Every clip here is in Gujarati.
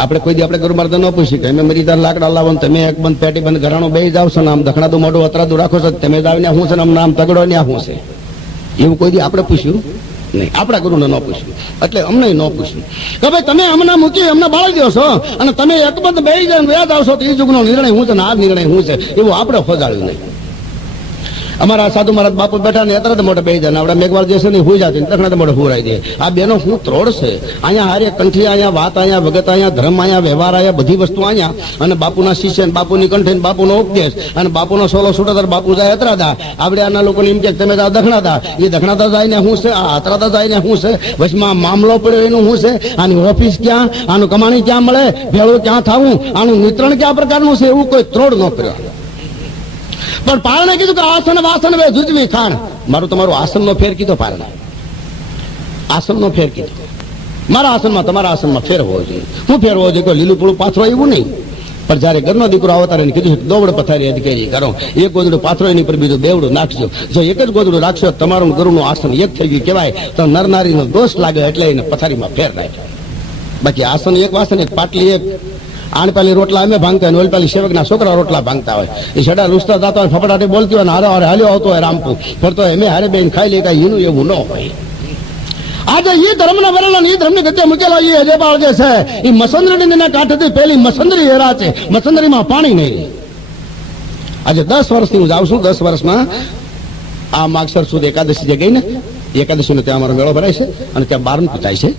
આપણે કોઈ દી આપણે ગુરુ મહારાજ ન પૂછી કે અમે મરીદાર લાકડા લાવો ને તમે એક બંધ પેટી બંધ ઘરાણું બે જાવ છો ને આમ દખણાદું મોઢું અતરાદું રાખો છો તમે જાવ ને શું છે ને આમ નામ તગડો ને શું છે એવું કોઈ દી આપણે પૂછ્યું નહીં, આપણા ગુરુને ન પૂછ્યું, એટલે અમને ન પૂછ્યું કે ભાઈ તમે અમને મૂકી અમને બાળી દો છો અને તમે એક બંધ બે જાય વ્યાજ આવશો તો એ યુગનો નિર્ણય શું છે ને આ નિર્ણય શું છે એવું આપણે ખોજાડ્યું નહીં. અમારા સાધુ મહારાજ બાપુ બેઠા ને અત્યારે મોઢે બે જાય આપણે મેઘવાળ જે છે ને હુઈ જતી તખણા મોઢે હુરાઈ દે. આ બેનો શું ત્રોડ છે, અહીંયા હારે કંઠી, અહીંયા વાત, અહીંયા વગત, અહીંયા ધર્મ, અહીંયા વ્યવહાર, અહીંયા બધી વસ્તુ અહીંયા, અને બાપુના શિષ્ય ને બાપુની કંઠી ને બાપુનો ઉપદેશ અને બાપુનો સોલો છૂટો બાપુ જાય અતરાદા. આપણે આના લોકોને એમ કે તમે દખણાતા, એ દખણાતા જાય ને શું છે, આ અતરાદા જાય ને શું છે, વચમાં મામલો પડ્યો એનું શું છે, આની ઓફિસ ક્યાં, આનું કમાણી ક્યાં મળે, ભેળું ક્યાં થવું, આનું નિત્રણ કયા પ્રકારનું છે, એવું કોઈ ત્રોડ ન કર્યો. પણ પારણે કીધું કે આસન વાસન વે જુજવી ખાણ. મારું તમારું આસન નો ફેર કીધો, પારણે આસન નો ફેર કીધો. મારા આસનમાં તમારા આસનમાં ફેર હોવો જોઈએ. હું ફેર હોવો જોઈએ, કોઈ લીલું પૂળું પાથરો એવું નહીં. પણ જયારે ઘરનો દીકરો આવતા એને કીધું દોવડ પથારી અધિકારી કરો, એક ગોદડું પાથરો એની પર બીજું બેવડું નાખજો. જો એક જ ગોદડું રાખશો તમારું ગુરુનું આસન એક થઈ ગયું કહેવાય તો નર નારીનો દોષ લાગે, એટલે એને પથારીમાં ફેર નાખ્યો. બાકી આસન એક, વાસન એક, પાટલી એક. આણપાલી રોટલા અમે ભાંગતા હોય, ઓલપાલી સેવકના છોકરા રોટલા ભાંગતા હોય, એ છડા રૂસતા જતા હોય, ફફડાટે બોલતી હોય, હારે હારે હાલ્યો આવતો હોય, રામપુ ફરતો હોય, એમ હારે બેન ખાઈ લે, કાંઈ એનું એવું ન હોય. આજે એ ધર્મના વરેલા એ ધર્મની ગતિ મૂકેલા એ અજયપાળ જે છે એ મસંદરીના કાંઠેથી પેલી મસંદરી હેરા છે, મસંદરીમાં પાણી નહીં. આજે 10 વર્ષથી હું જાઉં છું, 10 વર્ષમાં આ માગસર સુદ એકાદશી જે ગઈ ને, એકાદશીનો ત્યાં અમારો મેળો ભરાય છે અને ત્યાં બારણ પૂજાય છે.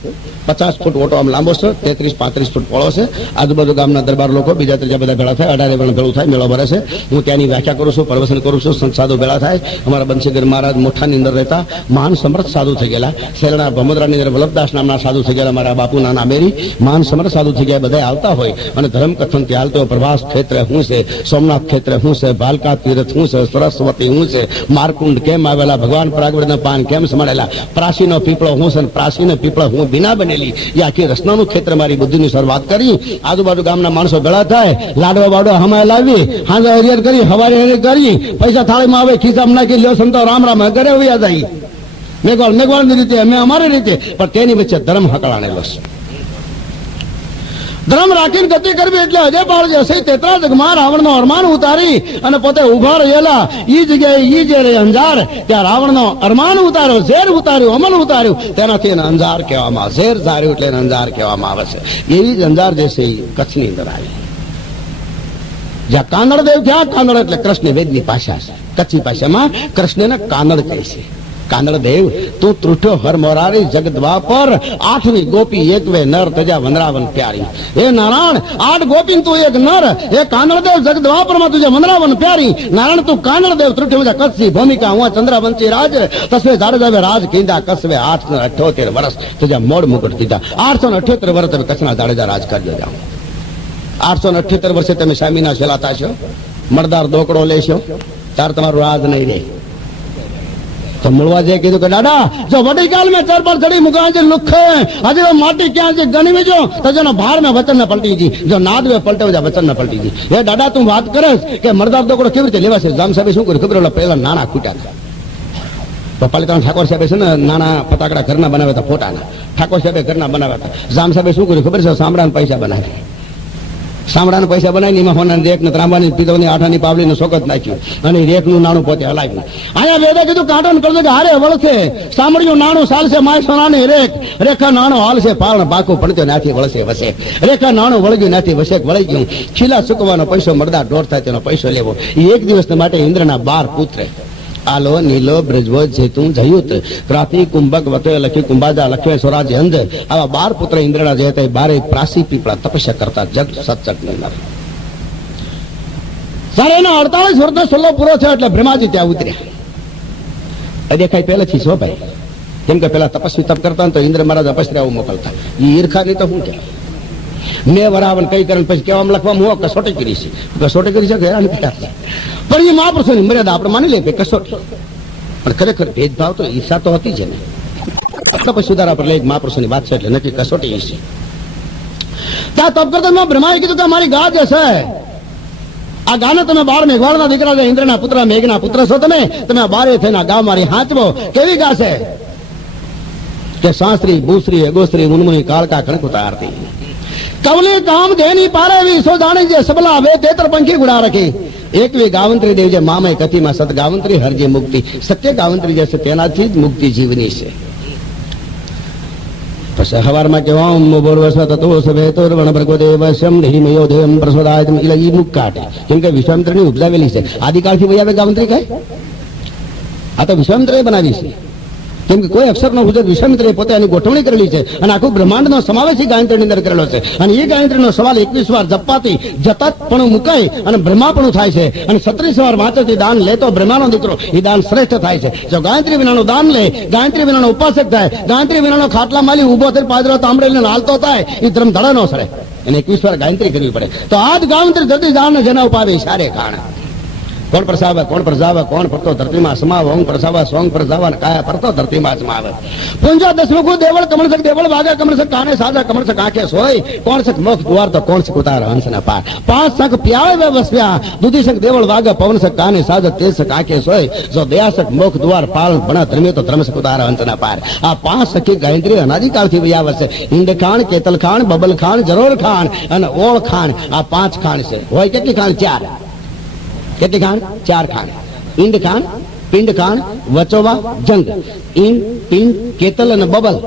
50 ફૂટ ઓટો આમ લાંબો છે, 33-35 ફૂટ પહોળો છે. આજુબાજુ ગામના દરબાર લોકો બીજા ત્રીજા બધા ભેળા થાય, 18 પણ ભેળું થાય, મેળો ભરે છે. હું ત્યાંની વ્યાખ્યા કરું છું, પ્રવચન કરું છું, સંત સાધુ ભેળા થાય. અમારા બંસીગર મહારાજ મોઠાની અંદર રહેતા મહાન સમર્થ સાધુ થઈ ગયેલા. શેરણા ભમોદરાની અંદર વલ્લભદાસ નામના સાધુ થઈ ગયેલા, મારા બાપુના નામેરી મહાન સમર્થ સાધુ થઈ ગયા. બધા આવતા હોય અને ધર્મ કથન ત્યાં હાલતો. પ્રભાસ ક્ષેત્ર શું છે, સોમનાથ ક્ષેત્ર શું છે, ભાલકા તીર્થ શું છે, સરસ્વતી શું છે, મારકુંડ કેમ આવેલા, ભગવાન પરાગવડના પાન કેમ સમાડેલા, પ્રાચીનો પીપળો શું છે, પ્રાચીન પીપળો હું બિના બનેલી, એ આખી રચનાનું ક્ષેત્ર મારી બુદ્ધિની શરૂઆત કરી. આજુબાજુ ગામના માણસો ભેળા થાય, લાડવા બાડવા હમાય લાવી, હાંજે હરિયર કરી, હવારે હરિયર કરી, પૈસા થાળીમાં આવે, ખિસ્સામાં નાખી લ્યો સંતો રામ રામ ઘરે વયા જાય. મેઘવાળની રીતે, અમે અમારી રીતે, પણ તેની વચ્ચે ધર્મ હકળાણેલો છે. ધર્મ રાખીને ગતિ કરવી એટલે અજયપાળ જે છે તેતરા જગમાં રાવણનો અરમાન ઉતારી અને પોતે ઉભા રહેલા ઈ જગ્યાએ ઈ જે રે અંજાર, ત્યાં રાવણનો અરમાન ઉતાર્યો, ઝેર ઉતાર્યું, અમલ ઉતાર્યું, તેનાથી એને અંજાર કહેવામાં આવે. ઝેર ઝાર્યું એટલે એને અંજાર કહેવામાં આવે છે. એવી જ અંજાર જે છે એ કચ્છની અંદર આવી. જ્યાં કાનડ દેવ થયા, કાનડ એટલે કૃષ્ણ વેદની ભાષા છે. કચ્છી ભાષામાં કૃષ્ણને કાનડ કહે છે. કાનડ દેવ તું ત્રુઠ્યો હર મોરારી જગદ્વાપર, 8મી ગોપી એકવે નર તજા વંદરાવન પ્યારી. હે નારાયણ 8 ગોપી તું એક નર, હે કાનડ દેવ જગદ્વાપર માં તુજે વંદરાવન પ્યારી. નારાયણ તું કાનડ દેવ ત્રુઠ્યો મુજા કચ્છી ભૂમિકા હું ચંદ્રવંશી રાજ, તસવે જાડેજાવે રાજ કીધા કસવે 878 વર્ષ તુજા મોડ મુકટ દીધા. 878 વર્ષ તમે કચ્છના જાડેજા રાજ કરજો જાઓ. 878 વર્ષે તમે સ્વામીના છેલા થશો, મરદાર દોકડો લેશો, તાર તમારું રાજ નહીં રહે. તો મળવા જાય કીધું કે દાદા જો વડી કાલ में चर पर चढ़ी मुगा जे लुख अजे माटी क्या जे गणी में जो तो जो भार में वचन न पलटी जी, जो नाद में पलटे जा वचन न पलटी जी. हे दादा તું વાત કરે કે મરદાર દોકડો કેવી રીતે લેવા છે? જામ સાહેબ શું કર્યું ખબર? ઓલા પહેલા નાના ખૂટ્યા હતા. પાલિતાણા ઠાકોર સાહેબ છે ને નાના ફટાકડા ઘરના બનાવ્યા હતા, ફોટાના. ઠાકોર સાહેબે ઘરના બનાવ્યા હતા. જામ સાહેબે શું કર્યું ખબર છે? સાંભળાના પૈસા બનાવ્યા. સાંભળાના પૈસા બનાવીને એમાં હોનાની રેક ને ત્રાંબાની પિત્તળની આઠાની પાવલીને સોગત નાખ્યું અને રેકનું નાણું પોતે હલાવ્યું. અહીંયા વેદે કીધું કાંટન કરજો કે હારે વળશે, સાંભળ્યું નાણું ચાલશે, માય સોનાની રેક, રેખા નાણું હાલશે, પારણ પાકું પડતો નાથી વળશે વસે, રેખા નાણું વળગ્યું નાથી વસે વળી ગયું. ખીલા સુકવાનો પૈસો મરદા દોઢ થાય તેનો પૈસો લેવો. એ એક દિવસ માટે ઇન્દ્રના 12 પુત્ર આલો નીલો બ્રજવોજ જેતું જયુત ક્રાંતિ કુંભક વતે લખી કુંભાજા લખે સ્વરાજ અંધ. આવા 12 પુત્ર ઇન્દ્રના જે હતા 12 પ્રાસી પીપળા તપસ્યા કરતા જગ સત્સંગની અંદર. સારે એનો 48 વર્ષનો સલ્લો પૂરો થયો એટલે બ્રહ્માજી ત્યાં ઉતર્યા. અદેખાઈ પહેલેથી છો ભાઈ, કેમ કે પેલા તપસ્વી તપ કરતા તો ઇન્દ્ર મહારાજ અપસ્ત્રાઓ મોકલતા. એ ઈર્ખાની તો શું કહેવાય? મેં વરાવન કઈ કરે પછી કેવામાં લખવામાં હું કસોટી કરી છે, કસોટી કરી છે હેરાન કર્યા. પણ એ મહાપુરુષોની મર્યાદા આપણે માની લઈએ કે કસોટી, પણ ખરેખર ભેદભાવ તો ઈર્ષા તો હતી જ ને. પછી સુધારા પર લઈ મહાપુરુષોની વાત છે એટલે નક્કી કસોટી ઈર્ષા. ત્યાં તપ કરતા બ્રહ્માએ કીધું કે મારી ગા જે છે આ ગાને તમે 12 મેઘવાળના દીકરા છે, ઇન્દ્રના પુત્ર મેઘના પુત્ર છો તમે 12 થઈને ગા મારી હાંચવો. કેવી ગા છે કે સાંસરી ભૂસરી અગોસરી મુનમુની કાળકા કણકુતા આરતી. કવલી કામ ધેની પારેવી સો જાણી જે સબલા વે તેતર પંખી ગુડા રાખી એકવી ગાવંત્રી દેવ જે મામય કથીમાં સત ગાવંત્રી હરજે મુક્તિ સત્ય ગાવંત્રી જે છે તેનાથી જ મુક્તિ જીવની છે. પછી હવારમાં કેવા બોલવસ તતો સભેતો વણ ભર્ગોદેવ શમ હિમયો દેવમ પ્રસોદાય ઈ મુખ કાઢે કેમ કે વિશ્વામિત્રની ઉપજાવેલી છે આદિકાળથી વૈયાવે ગાવંત્રી કહે આ તો વિશ્વામિત્રએ બનાવી છે કેમ કે કોઈ અક્ષરનો ગુજરાત વિશ્વામિત્રએ પોતે એની ગોઠવણી કરેલી છે અને આખું બ્રહ્માંડનો સમાવેશ ગાયત્રીની અંદર કરેલો છે અને એ ગાયત્રીનો સવાલ 21 વાર જપાતી જતતપણું મુકાય અને બ્રહ્માપણું થાય છે અને 36 વાર વાંચતી દાન લે તો બ્રહ્માનો દીકરો એ દાન શ્રેષ્ઠ થાય છે. જો ગાયત્રી વિનાનું દાન લે ગાયત્રી વિનાનો ઉપાસક થાય ગાયત્રી વિનાનો ખાટલા માલી ઉભો થઈ પાદરો તાંબરેલીને હાલતો થાય એ ધર્મ ધડા નો સડે એને 21 વાર ગાયત્રી કરવી પડે. તો આજ ગાયત્રી ધરતી દાન જેના ઉપાવે સારે કાણ કોણ પ્રસાવે કોણ પ્રસાવે કોણ ફરતો ધરતીમાં સમાવ ઓંગ પ્રસાવા સોંગ પ્રસાવા કાયા ફરતો ધરતીમાં સમાવે પૂંજા દસમુખું દેવળ કમળસક દેવળ વાગે કમળસક કાને સાજા કમળસક આંખે સોય કોણ સક મોક્ષ દ્વાર તો કોણ સક ઉતાર હંસના પાર પાંચ સક પ્યાળે વે વસ્યા દૂધી સક દેવળ વાગે પવન સક કાને સાજા તેજ સક આંખે સોય જો દયાસક મોક્ષ દ્વાર પાલ ભણા ધર્મે તો ધર્મ સક ઉતાર હંસના પાર. આ પાંચ સખી ગાયત્રી અનાદિકાળથી વૈયાવે છે. ઈંડ ખાણ કેતલ ખાણ બબલ ખાણ જરોર ખાણ અને ઓળ ખાણ આ પાંચ ખાણ છે. હોય કેટલી ખાણ? ચાર. કેટલી ખાણ? ચાર ખાણ. ઈંડ ખાણ પિંડ ખાણ વચોવા જંગ ઈંડ પિંડ કેતલ અને બબલ.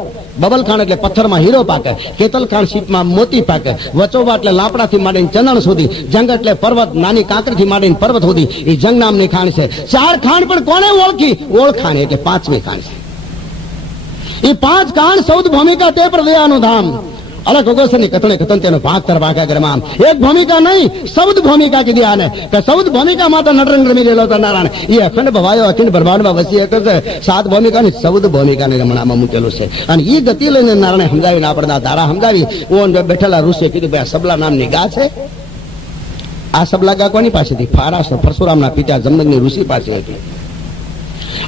બબલ ખાણ એટલે પથ્થરમાં હીરો પાકે કેતલ ખાણ શીપમાં મોતી પાકે વચોવા એટલે લાપડાથી માંડીને ચંદન સુધી જંગ એટલે પર્વત નાની કાંકરીથી માંડીને પર્વત સુધી એ જંગ નામની ખાણ છે. ચાર ખાણ પણ કોને ઓળખી? ઓળખાણ એટલે પાંચમી ખાણ છે. એ પાંચ ખાણ સૌદ ભૂમિકા તે પ્રદયાનું ધામ अलग गोगोसनी कथने कथन तेनो भाग तर भागा ग्रमाम एक भूमिका नहीं शब्द भूमिका की दिया ने के शब्द भूमिका माता नटरंग में लेलो तो नारायण ये अखंड भवायो अखंड ब्रह्मांड में वसी एक सात भूमिका ने शब्द भूमिका ने रमणाમાં મૂકેલો છે. અને એ ગતિ લઈને નારાયણ સમજાવીને આપણને ધારા સમજાવી ઓન બેઠેલા ઋષિએ કીધું ભાઈ સબલા નામની ગા છે. આ સબલા ગા કોની પાસેથી? ફારાસ પરશુરામના પિતા જમદગ્નિ ઋષિ પાસે હતી.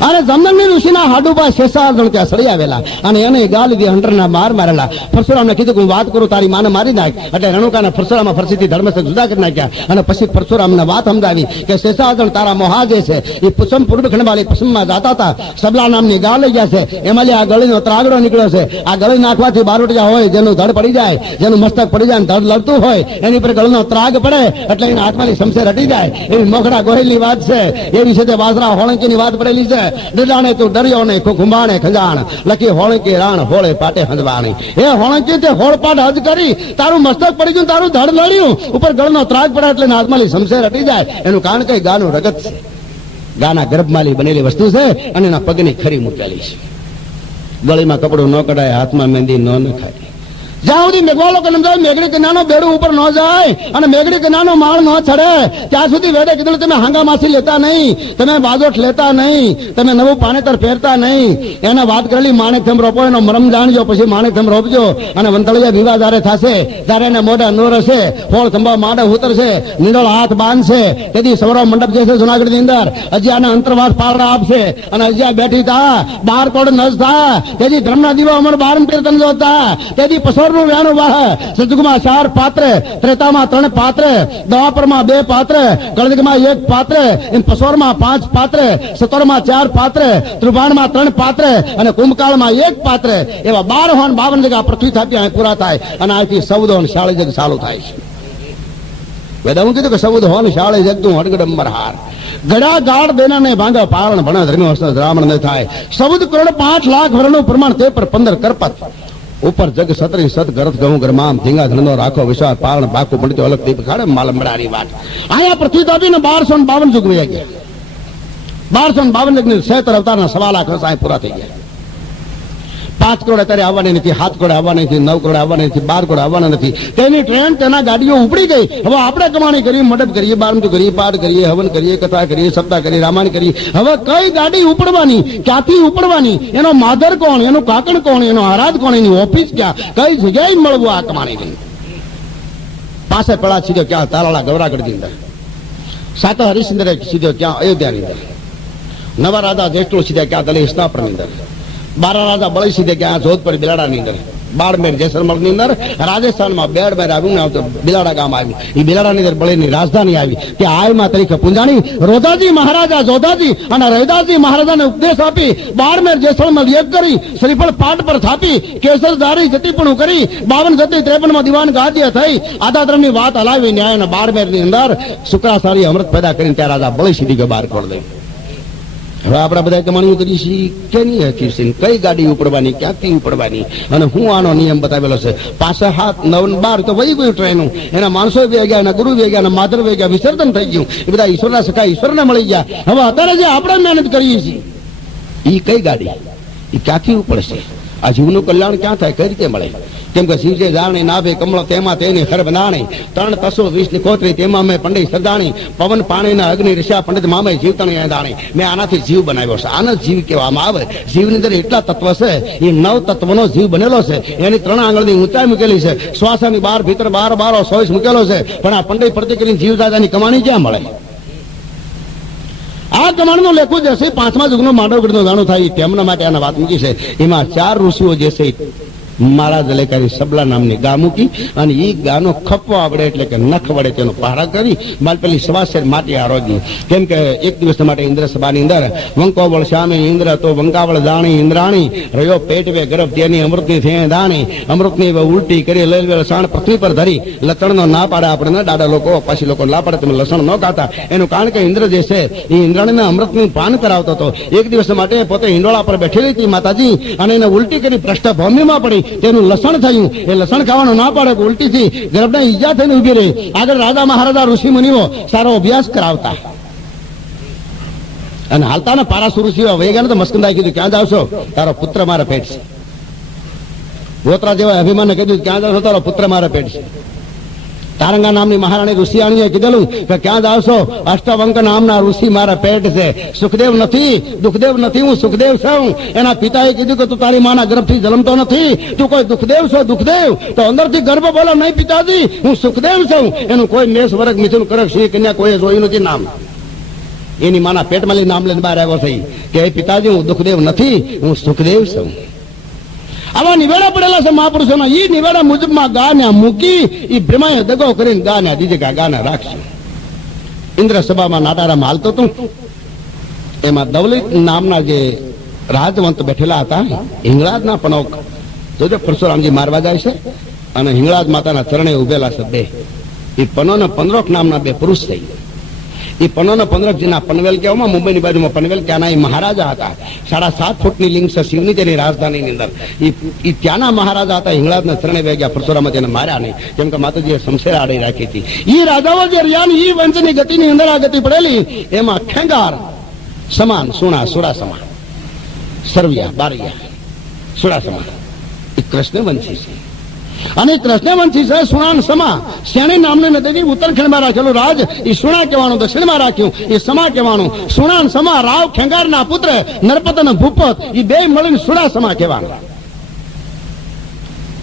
અને જમદગ્નિ ઋષિના હાડુપા શેષાર્જુન ત્યાં સળી આવેલા અને એને ગાલી હંડરના માર મારેલા. પરશુરામને કીધું કે હું વાત કરું તારી માને મારી નાખ એટલે રણુકાના પરશુરામા ફરસીથી ધર્મસ્થ જુદા કરી નાખ્યા. અને પછી પરશુરામને વાત સમજાવી કે શેષાર્જુન તારા મોહાજે છે એ પુષ્મ પૂર્વ ખંડવાળી પુષ્મમાં જાતા હતા સબલા નામની ગા લઈ ગયા છે એમાં આ ગળીનો ત્રાગડો નીકળ્યો છે. આ ગળી નાખવાથી બારોટિયા હોય જેનું ધડ પડી જાય જેનું મસ્તક પડી જાય ધડ લડતું હોય એની પર ગળનો ત્રાગ પડે એટલે એના હાથમાંથી શમશેર હટી જાય એવી મોખડા ગોહેલની વાત છે. એવી છે વાસરા હોળંકીની વાત પડેલી છે. ડડાણે તું ડર્યો ને ખુંભાણે ખંજાણ લખી હોળંકી રાણ હોળે પાટે હંજવાણી એ હોળંકી તે હોળ પાટ હજ કરી તારું મસ્તક પડી ગયું તારું ધડ લડ્યું ઉપર ગળનો ત્રાગ પડે એટલે હાથમાંથી શમશેર હટી જાય. એનું કારણ કઈ? ગાનું રગત છે. ગાના ગર્ભમાલી બનેલી વસ્તુ છે અને એના પગની ખરી મૂકેલી છે. ગળીમાં કપડું ન કઢાય હાથમાં મહેંદી ન નખાય. જ્યાં સુધી મેઘવાલો કે મેઘડી કિનાનો બેડું ઉપર ન જાય અને મેઘડી કિનાનો માળ ન ચડે ત્યાં સુધી વેડે કીધું તમે હાંગા માસી લેતા નહીં તમે બાજોઠ લેતા નહીં તમે નવું પાનેતર પહેરતા નહીં. એને વાત કરેલી માણેક થમ રોપો એનો મરમ જાણજો પછી માણેક થમ રોપજો. અને વંતળિયા વિવાહ જયારે થશે ત્યારે એને મોઢા નો રહેશે ફોળ થંભા માડે ઉતરશે નિડળ હાથ બાંધશે તેથી સૌરવ મંડપ જે છે જુનાગઢ ની અંદર અજિયાના અંતરવાસ પારડા આપશે અને અજિયા બેઠી થા બાર કોડ નજ થા તેથી ધર્મના દીવા અમર બાર કીર્તન જોતા તેથી પસોર સતયુગમાં 4 પાત્ર ત્રેતામાં 3 પાત્ર દ્વાપરમાં 2 પાત્ર કળયુગમાં 1 પાત્ર પસોરમાં 5 પાત્ર સતોરમાં 4 પાત્ર ત્રિભાણમાં 3 પાત્ર અને કુંભકાળમાં 1 પાત્ર એવા 12 હોન 52 જગ્યા પૃથ્વી થાપી પૂરા થાય અને આથી 14 શાળી જગ ચાલુ થાય છે. વેદા હું કીધું કે 14 હોન શાળી જગ તું હડગડંબર હાર ગડા ગાળ દેના ને ભાંગા પારણ ભણા ધર્મી વસ્તુ બ્રાહ્મણ ન થાય 14 કરોડ 5 લાખ વર્ષનું પ્રમાણ તે પર 15 કરપત ઉપર જગ સતરી સત ગરત ગહું ગરમામ ધીંગા ધણનો રાખો વિશ્વાસ પારણ બાકુ પડતો અલગ દીપ ખાડે માલમડાની વાત. આયા પૃથ્વી તાપીને 1252 યુગ વહી ગયા. 1252 યુગની 76 અવતારના 1.25 લાખ વર્ષ પૂરા થઈ ગયા. 5 કરોડ અત્યારે આવવાની નથી 7 કરોડ આવવાની નથી 9 કરોડ આવવાની નથી 12 કરોડ આવવાના નથી. તેની ટ્રેન તેના ગાડીઓ ઉપડી ગઈ. હવે આપણે કમાણી કરીએ મંડપ કરીએ બારમતું કરીએ પાઠ કરીએ હવન કરીએ કથા કરીએ સપ્તાહ કરીએ રામાયણ કરીએ. હવે કઈ ગાડી ઉપડવાની ક્યાંથી ઉપડવાની એનો માધર કોણ એનું કાકણ કોણ એનો આરાધ કોણ એની ઓફિસ ક્યાં કઈ જગ્યાએ મળવું આ કમાણી કરી પાસે પડા સીધો ક્યાં તાલાળા ગૌરાગઢ ની અંદર સાતા હરિશ્ચંદ્ર સીધો ક્યાં અયોધ્યા ની અંદર નવા રાજા જેટલું સીધા ક્યાં દલી સ્નાપર ની અંદર 12 રાજા બળી સીધે ક્યાં જોધપુર બિલાડા ની અંદર બાડમેર જેસલમેર ની અંદર રાજસ્થાનમાં બેડમેર આવ્યું ને બિલાડા ગામ આવ્યું. એ બિલાડાની અંદર બળીની રાજધાની આવી કે આયમાં તરીકે પૂંજાણી રોધાજી મહારાજા જોધાજી અને રૈદાસજી મહારાજાને ઉપદેશ આપી બાડમેર જેસલમેર યજ્ઞ કરી શ્રીફળ પાટ પર થાપી કેસરધારી જતીપણું કરી 52 જતી 53 માં દિવાન ગાદ્ય થઈ આદાધર્મની વાત હલાવી ન્યાય બાડમેર ની અંદર શુક્રાચાર્ય અમૃત પેદા કરીને ત્યાં રાજા બળી સીધી ગયો બહાર ખોલ દે. હવે આપણે બધા કમાણીઓ કરી છીએ કે નહીં હતી કઈ ગાડી ઉપડવાની ક્યાંથી ઉપડવાની અને હું આનો નિયમ બતાવેલો છે. 5 7 9 12 તો વહી ગયું ટ્રેનું એના માણસો બે ગયા એના ગુરુ બે ગયા એના માધર બે ગયા વિસર્જન થઈ ગયું. એ બધા ઈશ્વરના સખા ઈશ્વરને મળી ગયા. હવે અત્યારે જે આપણે મહેનત કરીએ છીએ એ કઈ ગાડી એ ક્યાંથી ઉપડશે? આ જીવનું કલ્યાણ ક્યાં થાય કઈ રીતે મળે? કેમ કે શિવજે જાણી નાભે કમળો તેમાં તેની ખરબ નાણી 3 તસો 20 કોતરી તેમાં મેં પંડિત સરદાણી પવન પાણીના અગ્નિ ઋષા પંડિત મામે જીવતણી દાણી. મેં આનાથી જીવ બનાવ્યો છે. આને જીવ કહેવામાં આવે. જીવની અંદર એટલા તત્વ છે એ 9 તત્વનો જીવ બનેલો છે. એની 3 આંગળની ઊંચાઈ મૂકેલી છે. શ્વાસની બહાર ભીતર બાર બારો 100 મૂકેલો છે. પણ આ પંડિત પ્રતિ કરીને જીવ દાદાની કમાણી ક્યાં મળે? આ કમાણનું લેખું જશે 5મા યુગનો માંડવગઢનો જાણું થાય તેમના માટે આને વાત મૂકી છે. એમાં 4 ઋષિઓ જે છે મહારાજ લેકારી સબલા નામની ગા મૂકી અને એ ગાનો ખપવો આવડે એટલે કે નખ વડે તેનો પહારા કરી માલ પેલી સવાસેર માટી આરોગી. કેમ કે એક દિવસ માટે ઇન્દ્ર સભાની અંદર વંકોવળ શ્યામે ઇન્દ્ર તો વંકાવળ જાણી ઇન્દ્રાણી રહ્યો પેટવે ગર્ભ તેની અમૃતની થે દાણી અમૃતની ઉલટી કરી લેલવેલ સાણ પૃથ્વી પર ધરી લસણનો ના પાડે આપણે દાડા લોકો પાછી લોકો ના પાડે તમે લસણ ન ખાતા. એનું કારણ કે ઇન્દ્ર જે છે એ ઇન્દ્રાણીને અમૃતનું પાન કરાવતો હતો. એક દિવસ માટે પોતે હિંડોળા પર બેઠેલી હતી માતાજી અને એને ઉલટી કરી પૃષ્ઠભૂમિમાં પડી તેનું લસણ થયું. એ લસણ ખાવાનું ના પાડે ઉલટી થી ગર્ભને ઈજા થઈને ઉભી રહી. આગળ રાજા મહારાજા ઋષિ મુનિઓ સારો અભ્યાસ કરાવતા અને હાલતા ને પારાસુ ઋષિઓ વહી ગયા તો મસ્કંદાએ કીધું ક્યાં જાવ છો? તારો પુત્ર મારા પેટ છે. ગોત્રા જેવા અભિમાને કીધું ક્યાં જાવ છો? તારો પુત્ર મારા પેટ છે. તારંગા નામની મહારાણી ઋષિયાણીએ કીધેલું કે ક્યાં જાવ છો? અષ્ટવંક નામના ઋષિ મારા પેટ છે. સુખદેવ નથી દુઃખદેવ નથી હું સુખદેવ છું. એના પિતાએ કીધું કે તું તારી માના ગર્ભથી જન્મતો નથી તું કોઈ દુઃખદેવ છો દુઃખદેવ તો અંદરથી ગર્ભ બોલો નહીં પિતાજી હું સુખદેવ છું. એનું કોઈ મેષ વર્ગ મિથુન કરક સિંહ કન્યા કોઈ જોયું નથી નામ. એની માના પેટમાં લઈ નામ લઈને બહાર આવ્યો થઈ કે પિતાજી હું દુઃખદેવ નથી હું સુખદેવ છું. આવા નિવેડા પડેલા છે મહાપુરુષોના. એ નિવેડા મુજબમાં ગાને મૂકી એ બ્રહ્માએ દગો કરીને ગાને દીજે ગાને રાખશે. ઇન્દ્ર સભામાં નાટારામાં હાલતો હતું. એમાં દવલિત નામના જે રાજવંત બેઠેલા હતા હિંગળાજના પનોક જોજો પરશુરામજી મારવા જાય છે અને હિંગળાજ માતાના ચરણે ઉભેલા છે બે. એ પનોને પંદરોક નામના 2 પુરુષ થઈ. એ પનોને 15 જેના પનવેલ કહેવામાં મુંબઈની બાજુમાં પનવેલ ત્યાંના એ મહારાજા હતા. 7.5 ફૂટની લિંગ છે શિવની તેની રાજધાનીની અંદર. એ ત્યાંના મહારાજા હતા. હિંગળાજના ચરણે બે ગયા. પરશુરામે તેને માર્યા નહીં કેમ કે માતાજીએ શમશેર આડી રાખી હતી. એ રાજાઓ જે રહ્યા ને એ વંશની ગતિની અંદર આ ગતિ પડેલી એમાં ખેંગાર સમાન સુણા સુરા સમાન સરવિયા બારિયા સુરા સમાન એ કૃષ્ણ વંશી છે. અને કૃષ્ણવંશી છે સુણાન સમા શ્યાણી નામની નદી ઉત્તરખંડમાં રાખેલું રાજ એ સુણા કહેવાનું દક્ષિણમાં રાખ્યું એ સમા કહેવાનું. સુણાન સમા રાવ ખેંગારના પુત્ર નરપત અને ભૂપત એ 2 મળીને સુડા સમા કહેવાનું.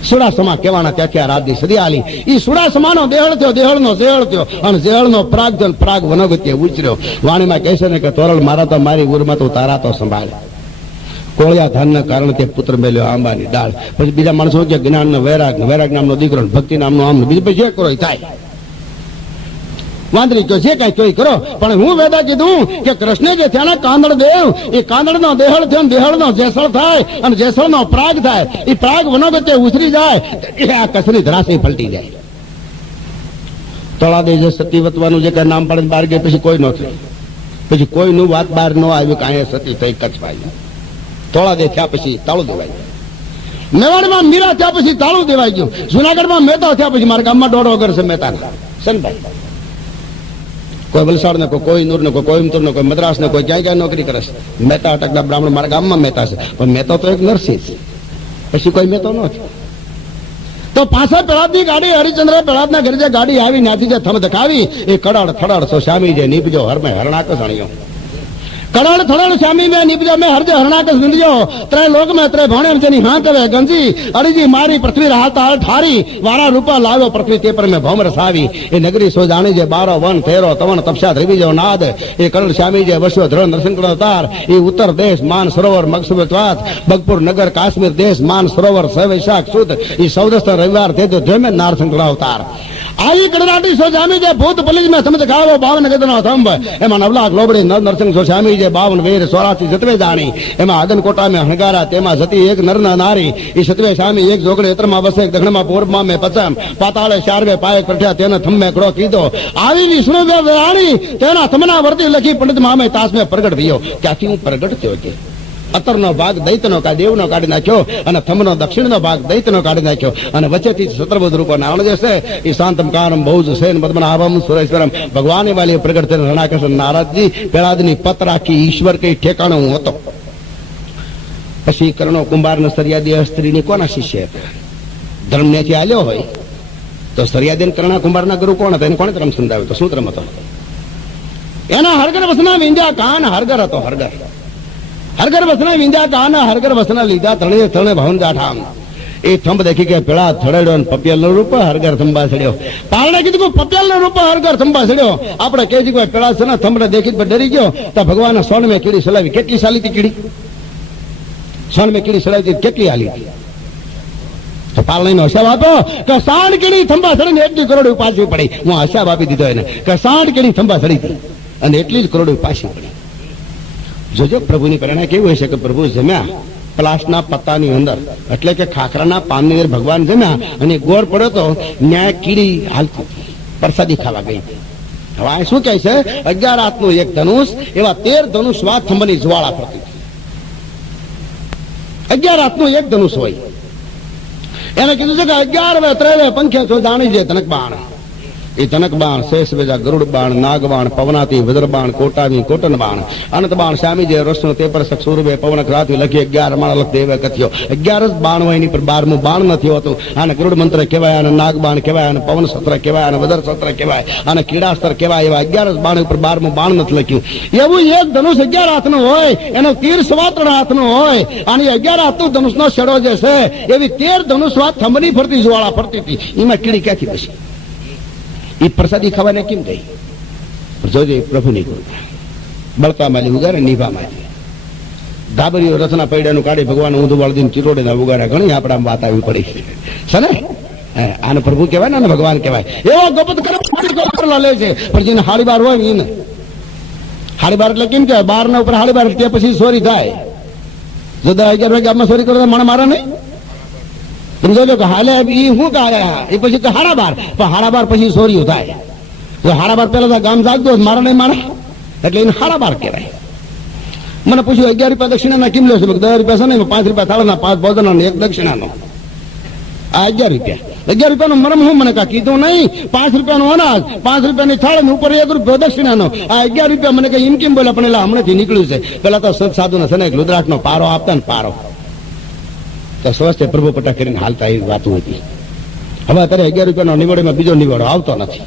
સુડા સમા કહેવાના ત્યાંથી આ રાજની સદી આલી. એ સુડા સમાનો દેહળ થયો દેહળનો ઝેહળ થયો અને ઝેહળનો પ્રાગ થયો પ્રાગ વનગત્ય ઉછર્યો. વાણીમાં કહે છે ને કે તોરલ મારા તો મારી ઉરમાં તો તારા તો સંભાળ. કોળિયા ધાનના કારણે તે પુત્ર મેલ્યો આંબાની ડાળ. પછી બીજા માણસો કે જ્ઞાન વૈરાગ વૈરાગ નામનો દીકરો ભક્તિ નામનો આમ બીજું પછી જે કરો એ થાય. વાંદરી કયો જે કઈ કઈ કરો પણ હું વેદા કીધું કે કૃષ્ણ જે થયા કાંદળ દેવ એ કાંદળનો દેહળ થયો દેહળનો જેસળ થાય અને જેસળનો પ્રાગ થાય. એ પ્રાગ વનોગત્ય ઉછરી જાય એ આ કસરી ધરાશી પલટી જાય. તળાદે જે સતી વતવાનું જે કઈ નામ પડે બહાર ગઈ પછી કોઈ ન થયું. પછી કોઈનું વાત બહાર ન આવ્યું કે અહીંયા સતી થઈ કચ્છમાં. તોળાદે થયા પછી તાળું દેવાય ગયું. મેવાડમાં મીરા થયા પછી તાળું દેવાઈ ગયું. જુનાગઢમાં મહેતા થયા પછી મારા ગામમાં 1.5 વગર છે મહેતાના સનભાઈ. કોઈ વલસાડ ને કોઈ કોઈનુર ને કોઈ કોઈમ્બતુર ને કોઈ મદ્રાસ ને કોઈ ક્યાંય ક્યાંય નોકરી કરે છે. મહેતા અટકના બ્રાહ્મણ મારા ગામમાં મહેતા છે પણ મહેતા તો એક નરસિંહ છે પછી કોઈ મહેતો નથી. તો પાછા પ્રહલાદની ગાડી હરિચંદ્ર પ્રહલાદના ઘરે જે ગાડી આવી ત્યાંથી જે થમ ધકાવી એ કડાડ થડાડ સો શામી જે નીપજો હરમે હરણાકો જાણ્યો. कड़ल थड़ल श्यामी में निपजा में हरज हरणाकस निंदियो त्रै लोक में त्रै भाणे जनी हाँ करे गंजी अड़ीजी मारी पृथ्वी रहाता ठारी वारा रूपा लाव्यो पृथ्वी ते पर में भौम रसावी ए नगरी सो जाने जे 12 वन 13 तवन तपस्या त्रिविजो नाद ए कड़ल श्यामी जे वर्षो धरण नरसिंह अवतार ए उत्तर देश मान सरोवर मकसुबतवात बगपुर नगर काश्मीर देश मान सरोवर सवैशाख सुद ए 14 रविवार थे जो धर्म नारसिंह अवतार आई कड़राटी सो जामी जे भूत पुलिस में समझ खावो 52 गदनो थंब एमा नवलाख लोबड़ी नरसिंह सो श्यामी जे 52 वीर 84 जतवे जानी एमा आदन कोटा में हणगारा तेमा जती एक नर नारी ई सतवे श्यामी एक जोगड़े एतर में बसे दक्षिण में पूर्व में पश्चिम पाताळे चारवे पाए प्रठ्या तेने थंब में कड़ो कीधो आवी विष्णु राणी तेना थमना वर्ती लखी पंडित मामे तास में प्रगट थियो क्याथी प्रगट थयो के अतरनो भाग दैतनो का देवनो काढी नाख्यो અને થમનો દક્ષિણનો ભાગ દૈતનો કાઢી નાખ્યો અને વચ્ચેથી સતરબુદ્ધ રૂપો નાવણ જશે ઈ શાંતમ કારમ બહુજ સેન પદ્મનાભમ સુરેશ્વરમ ભગવાને વાલી પ્રગટ થઈને રણાકૃષ્ણ નારદજી પેલાદની પત રાખી ઈશ્વર કઈ ઠેકાણો હું હતો પછી કર્ણો કુંભારનો સરિયાદી સ્ત્રીની કોના શિષ્ય હતા ધર્મનેથી આલ્યો હોય તો સરિયાદી કર્ણા કુંભારના ગુરુ કોણ હતા એને કોણે ધર્મ સમજાવ્યો તો શું ધર્મ હતો એના હરગર વસના વિંધ્યા કાન હરગર હતો હરગર हरगर वसना विंध्या कान हरगर वसना लीधा तणे तणे भवन जाठाम ए थंब देखी के पेड़ा थड़ेडो पपियल रूप हरगर थंबा छड़ियो पारणे कीधुं पपियल रूप हरगर थंबा छड़ियो आपणे केजी कोई पेड़ा छे ने थंबने देखी पर डरी गयो तो भगवान सोन में कीड़ी सलावी केटली साली थी कीड़ी सोन में कीड़ी सलावी थी केटली हाली थी तो पालने नो हशाब आपो के साण कीड़ी थंबा छड़ी ने 1 करोड़ पाછી पड़ी હું હશાબ આપી દીધો એને કે સાણ कीड़ी थंबा छड़ी थी અને એટલી જ કરોડ પાછી પડી જોજો પ્રભુની પ્રેરણા કેવી હોય છે કે પ્રભુ જમ્યા પ્લાસ્ટના પત્તાની અંદર એટલે કે ખાખરાના પાનની અંદર ભગવાન જમ્યા અને ગોળ પડ્યો તો ન્યાય કીડી હાલતી પ્રસાદી ખાવા ગઈ હવે આ શું કહે છે 11 હાથનું એક ધનુષ એવા 13 ધનુષ વાત થંભની જ્વાળા ફરતી 11 હાથનું એક ધનુષ હોય એને કીધું છે કે 11 13 પંખે છો જાણી છે તનક બાણ એ જનક બાણ શેષ બેજા ગરુડ બાણ નાગ બાણ પવનાતી વજ્ર બાણ કોટાવી કોટન બાણ અનંત બાણ શ્યામી જે રસનો તે પર સક્ષુરવે પવન ક્રાતી લખી 11 માળ લખ દેવે કથ્યો 11 જ બાણ હોય ની પર 12મું બાણ નથી હોતું આને ગરુડ મંત્ર કહેવાય આને નાગ બાણ કહેવાય આને પવન સત્ર કહેવાય આને વજ્ર સત્ર કહેવાય આને કીડાસ્ત્ર કહેવાય એવા 11 બાણ ઉપર 12મું બાણ નથી લખ્યું એવું એક ધનુષ 11 હાથનું હોય એનો તીર 3 હાથનું હોય અને 11 હાથનું ધનુષનો છેડો જે છે એવી 13 ધનુષ વાત થંભની ફરતી જ્વાળા ફરતી હતી એમાં કીડી ક્યાંથી બસી ये प्रसादी खावाने केम गई जोजे प्रभु नहीं कृपा बळका माली उगारे नीभा माली धाबरीओ रचना पड्यानु काढी भगवान ऊंधું વાળદીને ચિરોડેના ઉગારા ઘણી આપણામાં વાત આવી પડી છે ને આને પ્રભુ કહેવાય ને ભગવાન કહેવાય એવો ગપત કરે લે છે પણ જેને હાડી બાર હોય ને હાડી બાર એટલે કેમ કહેવાય 12 ના ઉપર હાડી બાર તે પછી ચોરી થાય જો 11 વાગે આમાં ચોરી કરો તો મને મારા નહીં સમજો કે હાલે ઈ હું કાયા એ પછી કે 12:30 પણ 12:30 પછી ચોરીઓ થાય જો 12:30 પહેલા ગામ જાગતો મારા નહીં મારા એટલે એને 12:30 કહેવાય મને પૂછ્યું 11 રૂપિયા દક્ષિણાના કેમ લે છે 10 રૂપિયા છે ને 5 રૂપિયા થાળના 5 ભોજનનો ને 1 દક્ષિણાનો આ 11 રૂપિયાનો મરમ હું મને કા કીધું નહીં 5 રૂપિયાનો અનાજ 5 રૂપિયાની થાળ ને ઉપર 1 રૂપિયો દક્ષિણાનો આ 11 રૂપિયા મને કઈ એમ કેમ બોલ્યા પણ એટલે હમણાંથી નીકળ્યું છે પેલા તો સત સાધુને છે ને રુદ્રાક્ષનો પારો આપતા ને પારો તો સ્વસ્થ પ્રભુ પટા કરીને હાલતા એવી વાતો હતી હવે અત્યારે 11 રૂપિયાનો નિવડોમાં બીજો નિવડો આવતો નથી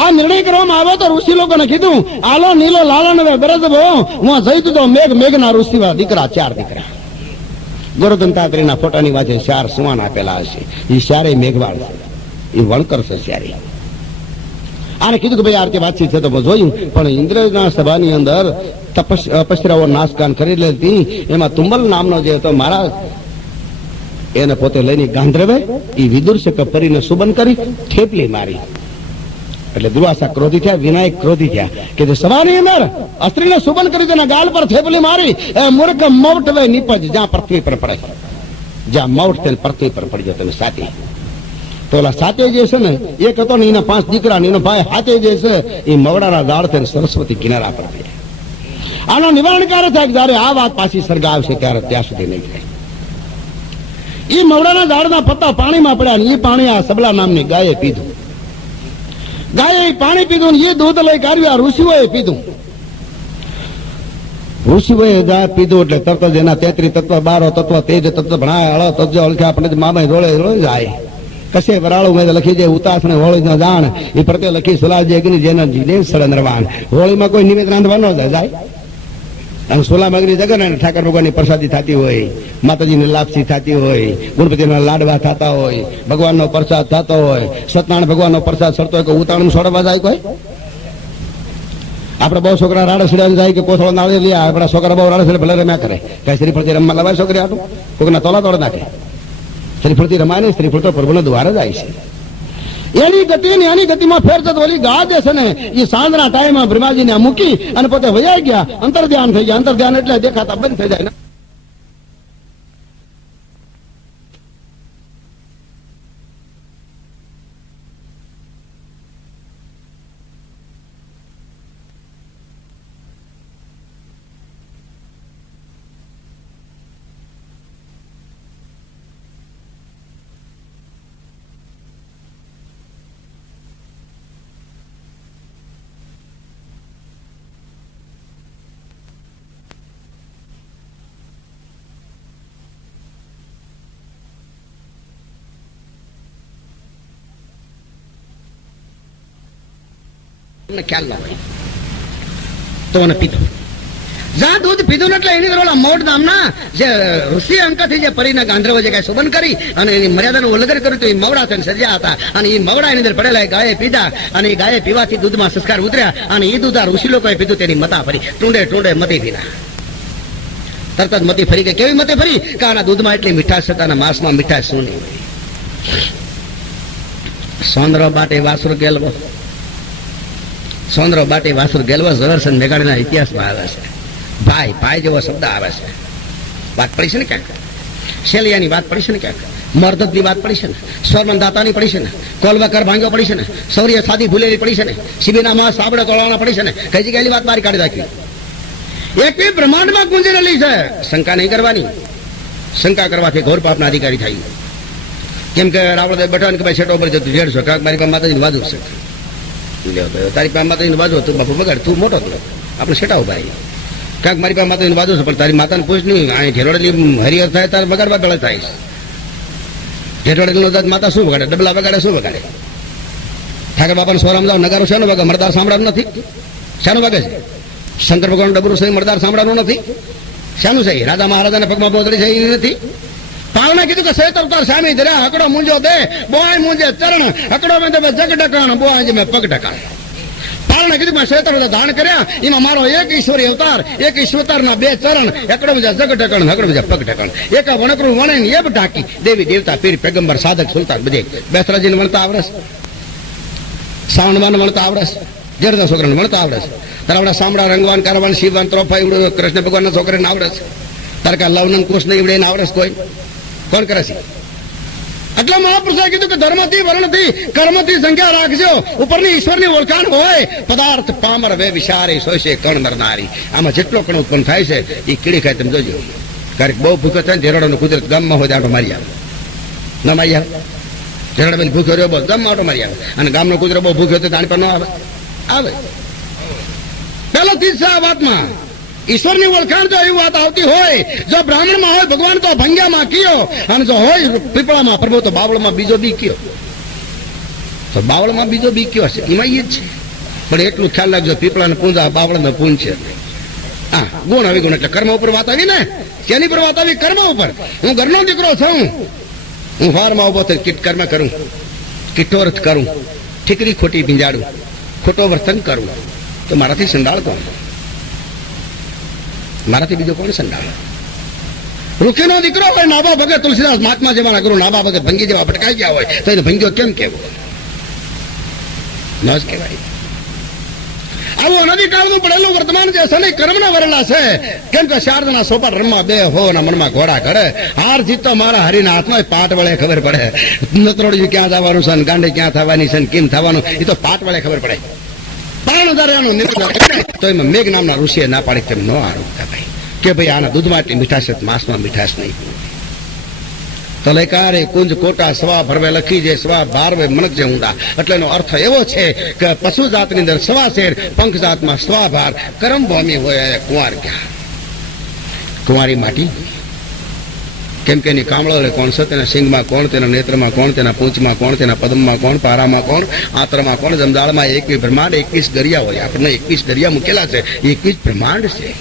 આ નિર્ણય કરવામાં આવ્યો તો ઋષિ લોકોને કીધું આલો નીલો લાલન વે બરદ ભો હું જઈતું તો મેઘના ઋષિવા દીકરા 4 દીકરા ગોરધનતાત્રીના ફોટાની વાંચે 4 સુવાન આપેલા હશે એ 4 મેઘવાળ છે એ વણકર છે 4 આને કીધું કે ભાઈ આ રીતે વાતચીત છે તો જોયું પણ ઇન્દ્રના સભાની અંદર તપસ્યાઓ નાશકાન કરી લેતી એમાં તુંબલ નામનો જે હતો મહારાજ એને પોતે લઈને ગાંધર્વે એ વિદુષક પરીને સુબન કરી થેપલી મારી એટલે દુર્વાસા ક્રોધી થયા વિનાયક ક્રોધી થયા કે જે સભાની અંદર સ્ત્રીને સુબન કરી તેના ગાલ પર થેપલી મારી એ મૂર્ખ મૌટ વે નિપજ જ્યાં પૃથ્વી પર પડે જ્યાં મૌટ તેને પૃથ્વી પર પડી જાય તમે સાથી તો ઓલા સાતે જે છે ને એક હતો ને એના 5 દીકરા ને એનો ભાઈ હાથે જે છે એ મવડાના ઝાડ થઈને સરસ્વતી કિનારા પર થયા આનો નિવારણકાર થાય જયારે આ વાત પાછી સર્ગ આવશે ત્યારે ત્યાં સુધી નહીં થાય એ મવડાના ઝાડના પત્તા પાણીમાં પડ્યા ને એ પાણી આ સબલા નામની ગાયે પીધું ગાયે પાણી પીધું ને એ દૂધ લઈ કાઢ્યું આ ઋષિઓએ પીધું ઋષિઓએ ગાય પીધું એટલે તરત જ એના 33 તત્વ 12 તત્વ તેજ તત્વ ભણાય હળ તત્વ ઓળખ્યા આપણે મામા રોળે જાય કશે વરાળું મેં લખી જાય ઉતાસને હોળી ન જાણ એ પ્રત્યે લખી સુલાજી અગ્નિ જેના જીને સળ નરવાન હોળીમાં કોઈ નિવેદ રાંધવાનો જાય અને સોલા મગની જગર ને ઠાકર ભગવાનની પ્રસાદી થતી હોય, માતાજીની લાપસી થતી હોય, ગણપતિના લાડવા થતા હોય, ભગવાનનો પ્રસાદ થતો હોય, સત્યનારાયણ ભગવાનનો પ્રસાદ સરતો હોય કે ઉતાવળ છોડવા જાય કોઈ? આપડે બહુ છોકરા રાડે સીડા જાય કે કોથળો નાળે લે, આપડા છોકરા બહુ રાડે સીડે ભલે રમ્યા કરે. કઈ શ્રીફળથી રમવા લવાય છોકરી આટું? કોઈના તોલા તોડ નાખે. શ્રીફળથી રમાય નહીં, શ્રીફળ તો પ્રભુના દ્વારે જાય છે. એની ગતિ ને એની ગતિમાં ફેર થતો ઓલી ગા જે છે ને એ સાંજના ટાઈમમાં બ્રહ્માજીને મૂકી અને પોતે વૈયા ગયા, અંતર ધ્યાન થઈ ગયા. અંતર ધ્યાન એટલે દેખાતા બંધ થઈ જાય. ખ્યાલ ના હોય તો મને પીધું. જ્યાં દૂધ પીધું એટલે એની અંદર ઓલા મોઢ નામના જે ઋષિ અંકથી જે પરીના ગાંધર્વ જે કઈ સુબન કરી અને એની મર્યાદાનું ઉલ્લંઘન કર્યું તો એ મવડા થઈને સર્જ્યા હતા. અને એ મવડા એની અંદર પડેલા એ ગાયે પીધા અને એ ગાયે પીવાથી દૂધમાં સંસ્કાર ઉતર્યા અને એ દૂધ આ ઋષિ લોકોએ પીધું. તેની મતા ફરી ટુંડે ટુંડે મતી પીના તરત જ મતી ફરી ગઈ. કેવી મતી ફરી? કે આના દૂધમાં એટલી મીઠાશ હતા અને માંસમાં મીઠાશ શું નહીં. સોંદરો બાટે વાસુર ગેલવો, સોંદરો બાટે વાસુર ગેલવો ઝવેરચંદ મેઘાણીના ઇતિહાસમાં આવે છે. ભાઈ ભાઈ જેવો શબ્દ આવે છે. વાત પડી છે ને ક્યાંક? શેલિયાની વાત પડી છે ને ક્યાંક? મર્દતની વાત પડી છે ને? સ્વરમન દાતાની પડી છે ને? કોલવકર ભાંગ્યો પડી છે ને? સૌર્ય સાદી ભૂલેલી પડી છે ને? શિબીનામાં સાબડે કોળવાના પડી છે ને? કઈ જગ્યાએલી વાત બારી કાઢી રાખી. એકવી બ્રહ્માંડમાં ગુંજેલી છે. શંકા નહીં કરવાની. શંકા કરવાથી ઘોર પાપના અધિકારી થાય. કેમ કે રાવણદેવ બેઠા ને કે ભાઈ છેટો ઉપર જતું 150 કાંક મારી પાસે માતાજીની બાજુ છે. તારી પાસે માતાજીની બાજુ તું બાપુ બગાડ, તું મોટો થયો, આપણે છેટા ઉભા રહીએ. કાંક મારી પાસે માતાજીની બાજુ છે પણ તારી માતાને પૂછ નહીં. અહીં ઘેરોડેલી હરિહર થાય તારે બગાડવા પેલા થાય. ઘેરોડેલીનો માતા શું બગાડે? ડબલા બગાડે, શું બગાડે? ઠાકર બાપાને સોરામ જાવ નગારો શાનો વાગે? મરદાર સાંભળવાનું નથી. શાનું વાગે છે? શંકર ભગવાન ડબરું છે મરદાર સાંભળવાનું નથી. શાનું છે? રાજા મહારાજાના પગમાં બોતડી છે એ નથી. પાવને કીધું કે સેત અવતાર સામે ધર્યા, હકડો મુંજો દે બોય મુંજે ચરણ, હકડો મેં જગ ડકાણ બોય મેં પગ ડકાણ. પાવને કીધું કે સેત દાન કર્યા, એમાં મારો એક ઈશ્વરી અવતાર, એક ઈશ્વતારના 2 ચરણ, એકડો મજા જગ ઢકણ, હકડો મજા પગ ઢકણ. એક વણકરું વણે ને એ ઢાકી દેવી દેવતા પીર પેગંબર સાધક સુલતાન બધે. બેસરાજીને વણતા આવડે છે, શ્રાવણવાન વણતા આવડે છે, જેડના છોકરાને વણતા આવડે છે. તારા આપણા સાંભળા રંગવાન કારવાન શિવવાન ત્રોફા એવડું કૃષ્ણ ભગવાનના છોકરાને આવડે છે. તારકા લવનંદ કૃષ્ણ એવડે એને આવડે છે કોઈ? કોણ કરે છે? એટલે મહાપુરુષે કીધું કે ધર્મથી વર્ણથી કર્મથી સંખ્યા રાખજો, ઉપરની ઈશ્વરની ઓળખાણ હોય. પદાર્થ પામર વે વિચારે સોયસે કણ નરનારી. આમાં જેટલો કણ ઉત્પન્ન થાય છે એ કીડી ખાય. તમે જોજો ક્યારેક બહુ ભૂખ્યો થાય ને જેરોડાનો કુદરત ગામમાં હોય આટો મારી આવે. ન મારી આવે? જેરોડા બેન ભૂખ્યો રહ્યો બસ ગામમાં આટો મારી આવે. અને ગામનો કુદરત બહુ ભૂખ્યો તો તાણી પર ન આવે? આવે. પહેલાથી જ આ વાતમાં ઈશ્વરની ઓળખાણ જો એવી વાત આવતી હોય, જો બ્રાહ્મણમાં હોય ભગવાન તો ભંગ્યામાં કયો, અને જો હોય પીપળામાં પ્રભુ તો બાવળમાં બીજો બી કયો. તો બાવળમાં બીજો બી કયો હશે એમાં એ જ છે. પણ એટલું ખ્યાલ રાખજો, પીપળાને પૂંજા બાવળને પૂંજ છે. હા, ગુણ આવી ગુણ એટલે કર્મ ઉપર વાત આવી ને. શેની પર વાત આવી? કર્મ ઉપર. હું ઘરનો દીકરો છું, હું વારમાં ઉભો થઈ કર્મ કરું, કીટો અર્થ કરું, ઠીકરી ખોટી ભીંજાડું, ખોટો વર્તન કરું, તો મારાથી સંડાળ કોણ? મારાથી બીજો કોણ સંડાળ? ઋષિનો દીકરો હોય, નાભા ભગત તુલસીદાસ મહાત્મા જેવા ગુરુ નાભા ભગત ભંગી જેવા ભટકાઈ ગયા હોય તો એને ભંગ્યો કેમ કેવો? ન જ કહેવાય. આવું અનધિકાળનું પડેલું વર્તમાન જે છે ને કર્મના વરેલા છે. કેમ કે શારદના સોપાટ રમવા બે હો ના મનમાં ઘોડા કરે. હાર જીત તો મારા હરિના હાથમાં પાટ વળે ખબર પડે. નતરોડી ક્યાં જવાનું છે, ગાંડે ક્યાં થવાની છે, કેમ થવાનું એ તો પાટ વળે ખબર પડે. તો એમાં મેઘ નામના ઋષિએ ના પાડી તેમ ન આરોપતા ભાઈ કે ભાઈ આના દૂધમાં એટલી મીઠાશ, માંસમાં મીઠાશ નહીં. તલેકારે કુંજ કોટા સ્વા ભરવે લખી જે સ્વા ભારવે મનક જે ઊંડા. એટલે એનો અર્થ એવો છે કે પશુ જાતની અંદર સ્વા શેર, પંખ જાતમાં સ્વા ભાર, કરમ ભૂમિ હોય કુંવાર ક્યાં? કુંવારી માટી. કેમ કે એની કામળો કોણ છે, તેના સિંગમાં કોણ, તેના નેત્રમાં કોણ, તેના પૂંછમાં કોણ, તેના પદમમાં કોણ, પારામાં કોણ, આંતરમાં કોણ, જમદાળમાં 21 બ્રહ્માંડ, 21 દરિયા હોય. આપણને 21 દરિયા મૂકેલા છે, 21 બ્રહ્માંડ છે.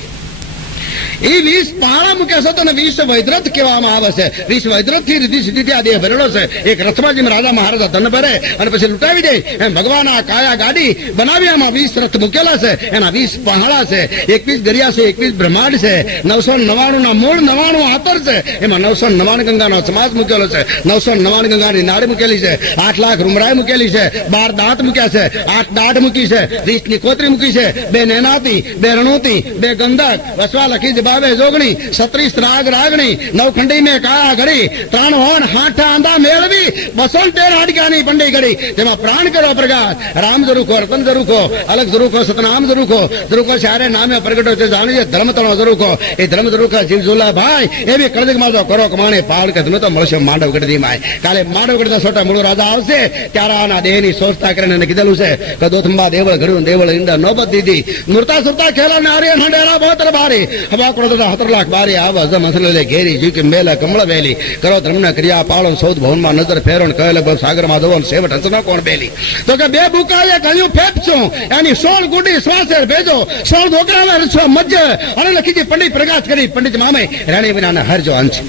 એ 20 પહાડા મૂક્યા છે તો 20 વૈદ્રથ કહેવામાં આવે છે. 20 વૈદ્રથ થી રીતિ સીધી આ દેહ ભરેલો છે. એક રથમાં જેમ રાજા મહારાજા ધન ભરે અને પછી લૂંટાવી દે એમ ભગવાન આ કાયા ગાડી બનાવી એમાં 20 રથ મૂકેલા છે. એના 20 પહાડા છે, 21 દરિયા છે, 21 બ્રહ્માંડ છે, 999 ના મૂળ 99 આતર છે. એમાં 999 ગંગાનો સમાજ મૂકેલો છે, 999 ગંગાની નાળી મૂકેલી છે, 8 લાખ રૂમરાય મૂકેલી છે, 12 દાંત મૂક્યા છે, 8 દાઢ મૂકી છે, 20 ની કોતરી મૂકી છે, 2 નેનાતી, 2 રણોતી, 2 ગંધક, વસવા લખી જબાવે જોગણી, 36 રાગ રાગણી, 9 ખંડી મેં કાયા ઘડી, 3 હોણ હાઠા આંધા મેળવી, 213 હાડકાની પંડી ઘડી. તેમાં પ્રાણ કરો પ્રગાત, રામ જરૂખો, રતન જરૂખો, અલગ જરૂખો, સતનામ જરૂખો, જરૂખો સારે નામે પ્રગટો છે જાણીએ ધર્મ તણો જરૂખો. એ ધર્મ જરૂખા જીવ ઝુલા ભાઈ એવી કળજગમાં જો કરો કમાણે પાવડ કે તો મળશે માંડવ ગઢદી માય. કાલે માંડવ ગઢના છોટા મૂળ રાજા આવશે ત્યારે આના દેહની સોચતા કરીને એને કીધેલું છે કે દોથંબા દેવળ ઘડું દેવળ ઈંડા નોબત દીધી મૂર્તા સુરતા ખેલા નારી હંડેરા બોતર બારી હવા કોડો 17 લાખ બારી આવ જમ હસલે ઘેરી જી કે મેલા કમળ વેલી કરો ધર્મના ક્રિયા પાળો સૌદ ભવનમાં નજર ફેરણ કહેલ સાગરમાં દોવન સેવટ હસના કોણ બેલી. તો કે 2 બુકાએ કહ્યું ફેફશું એની 16 ગુડી શ્વાસે ભેજો 16 ઢોકરામાં રચો મજ્જ અને લખીજી પંડિત પ્રકાશ કરી પંડિત મામે રાણી વિના હરજો અંશ.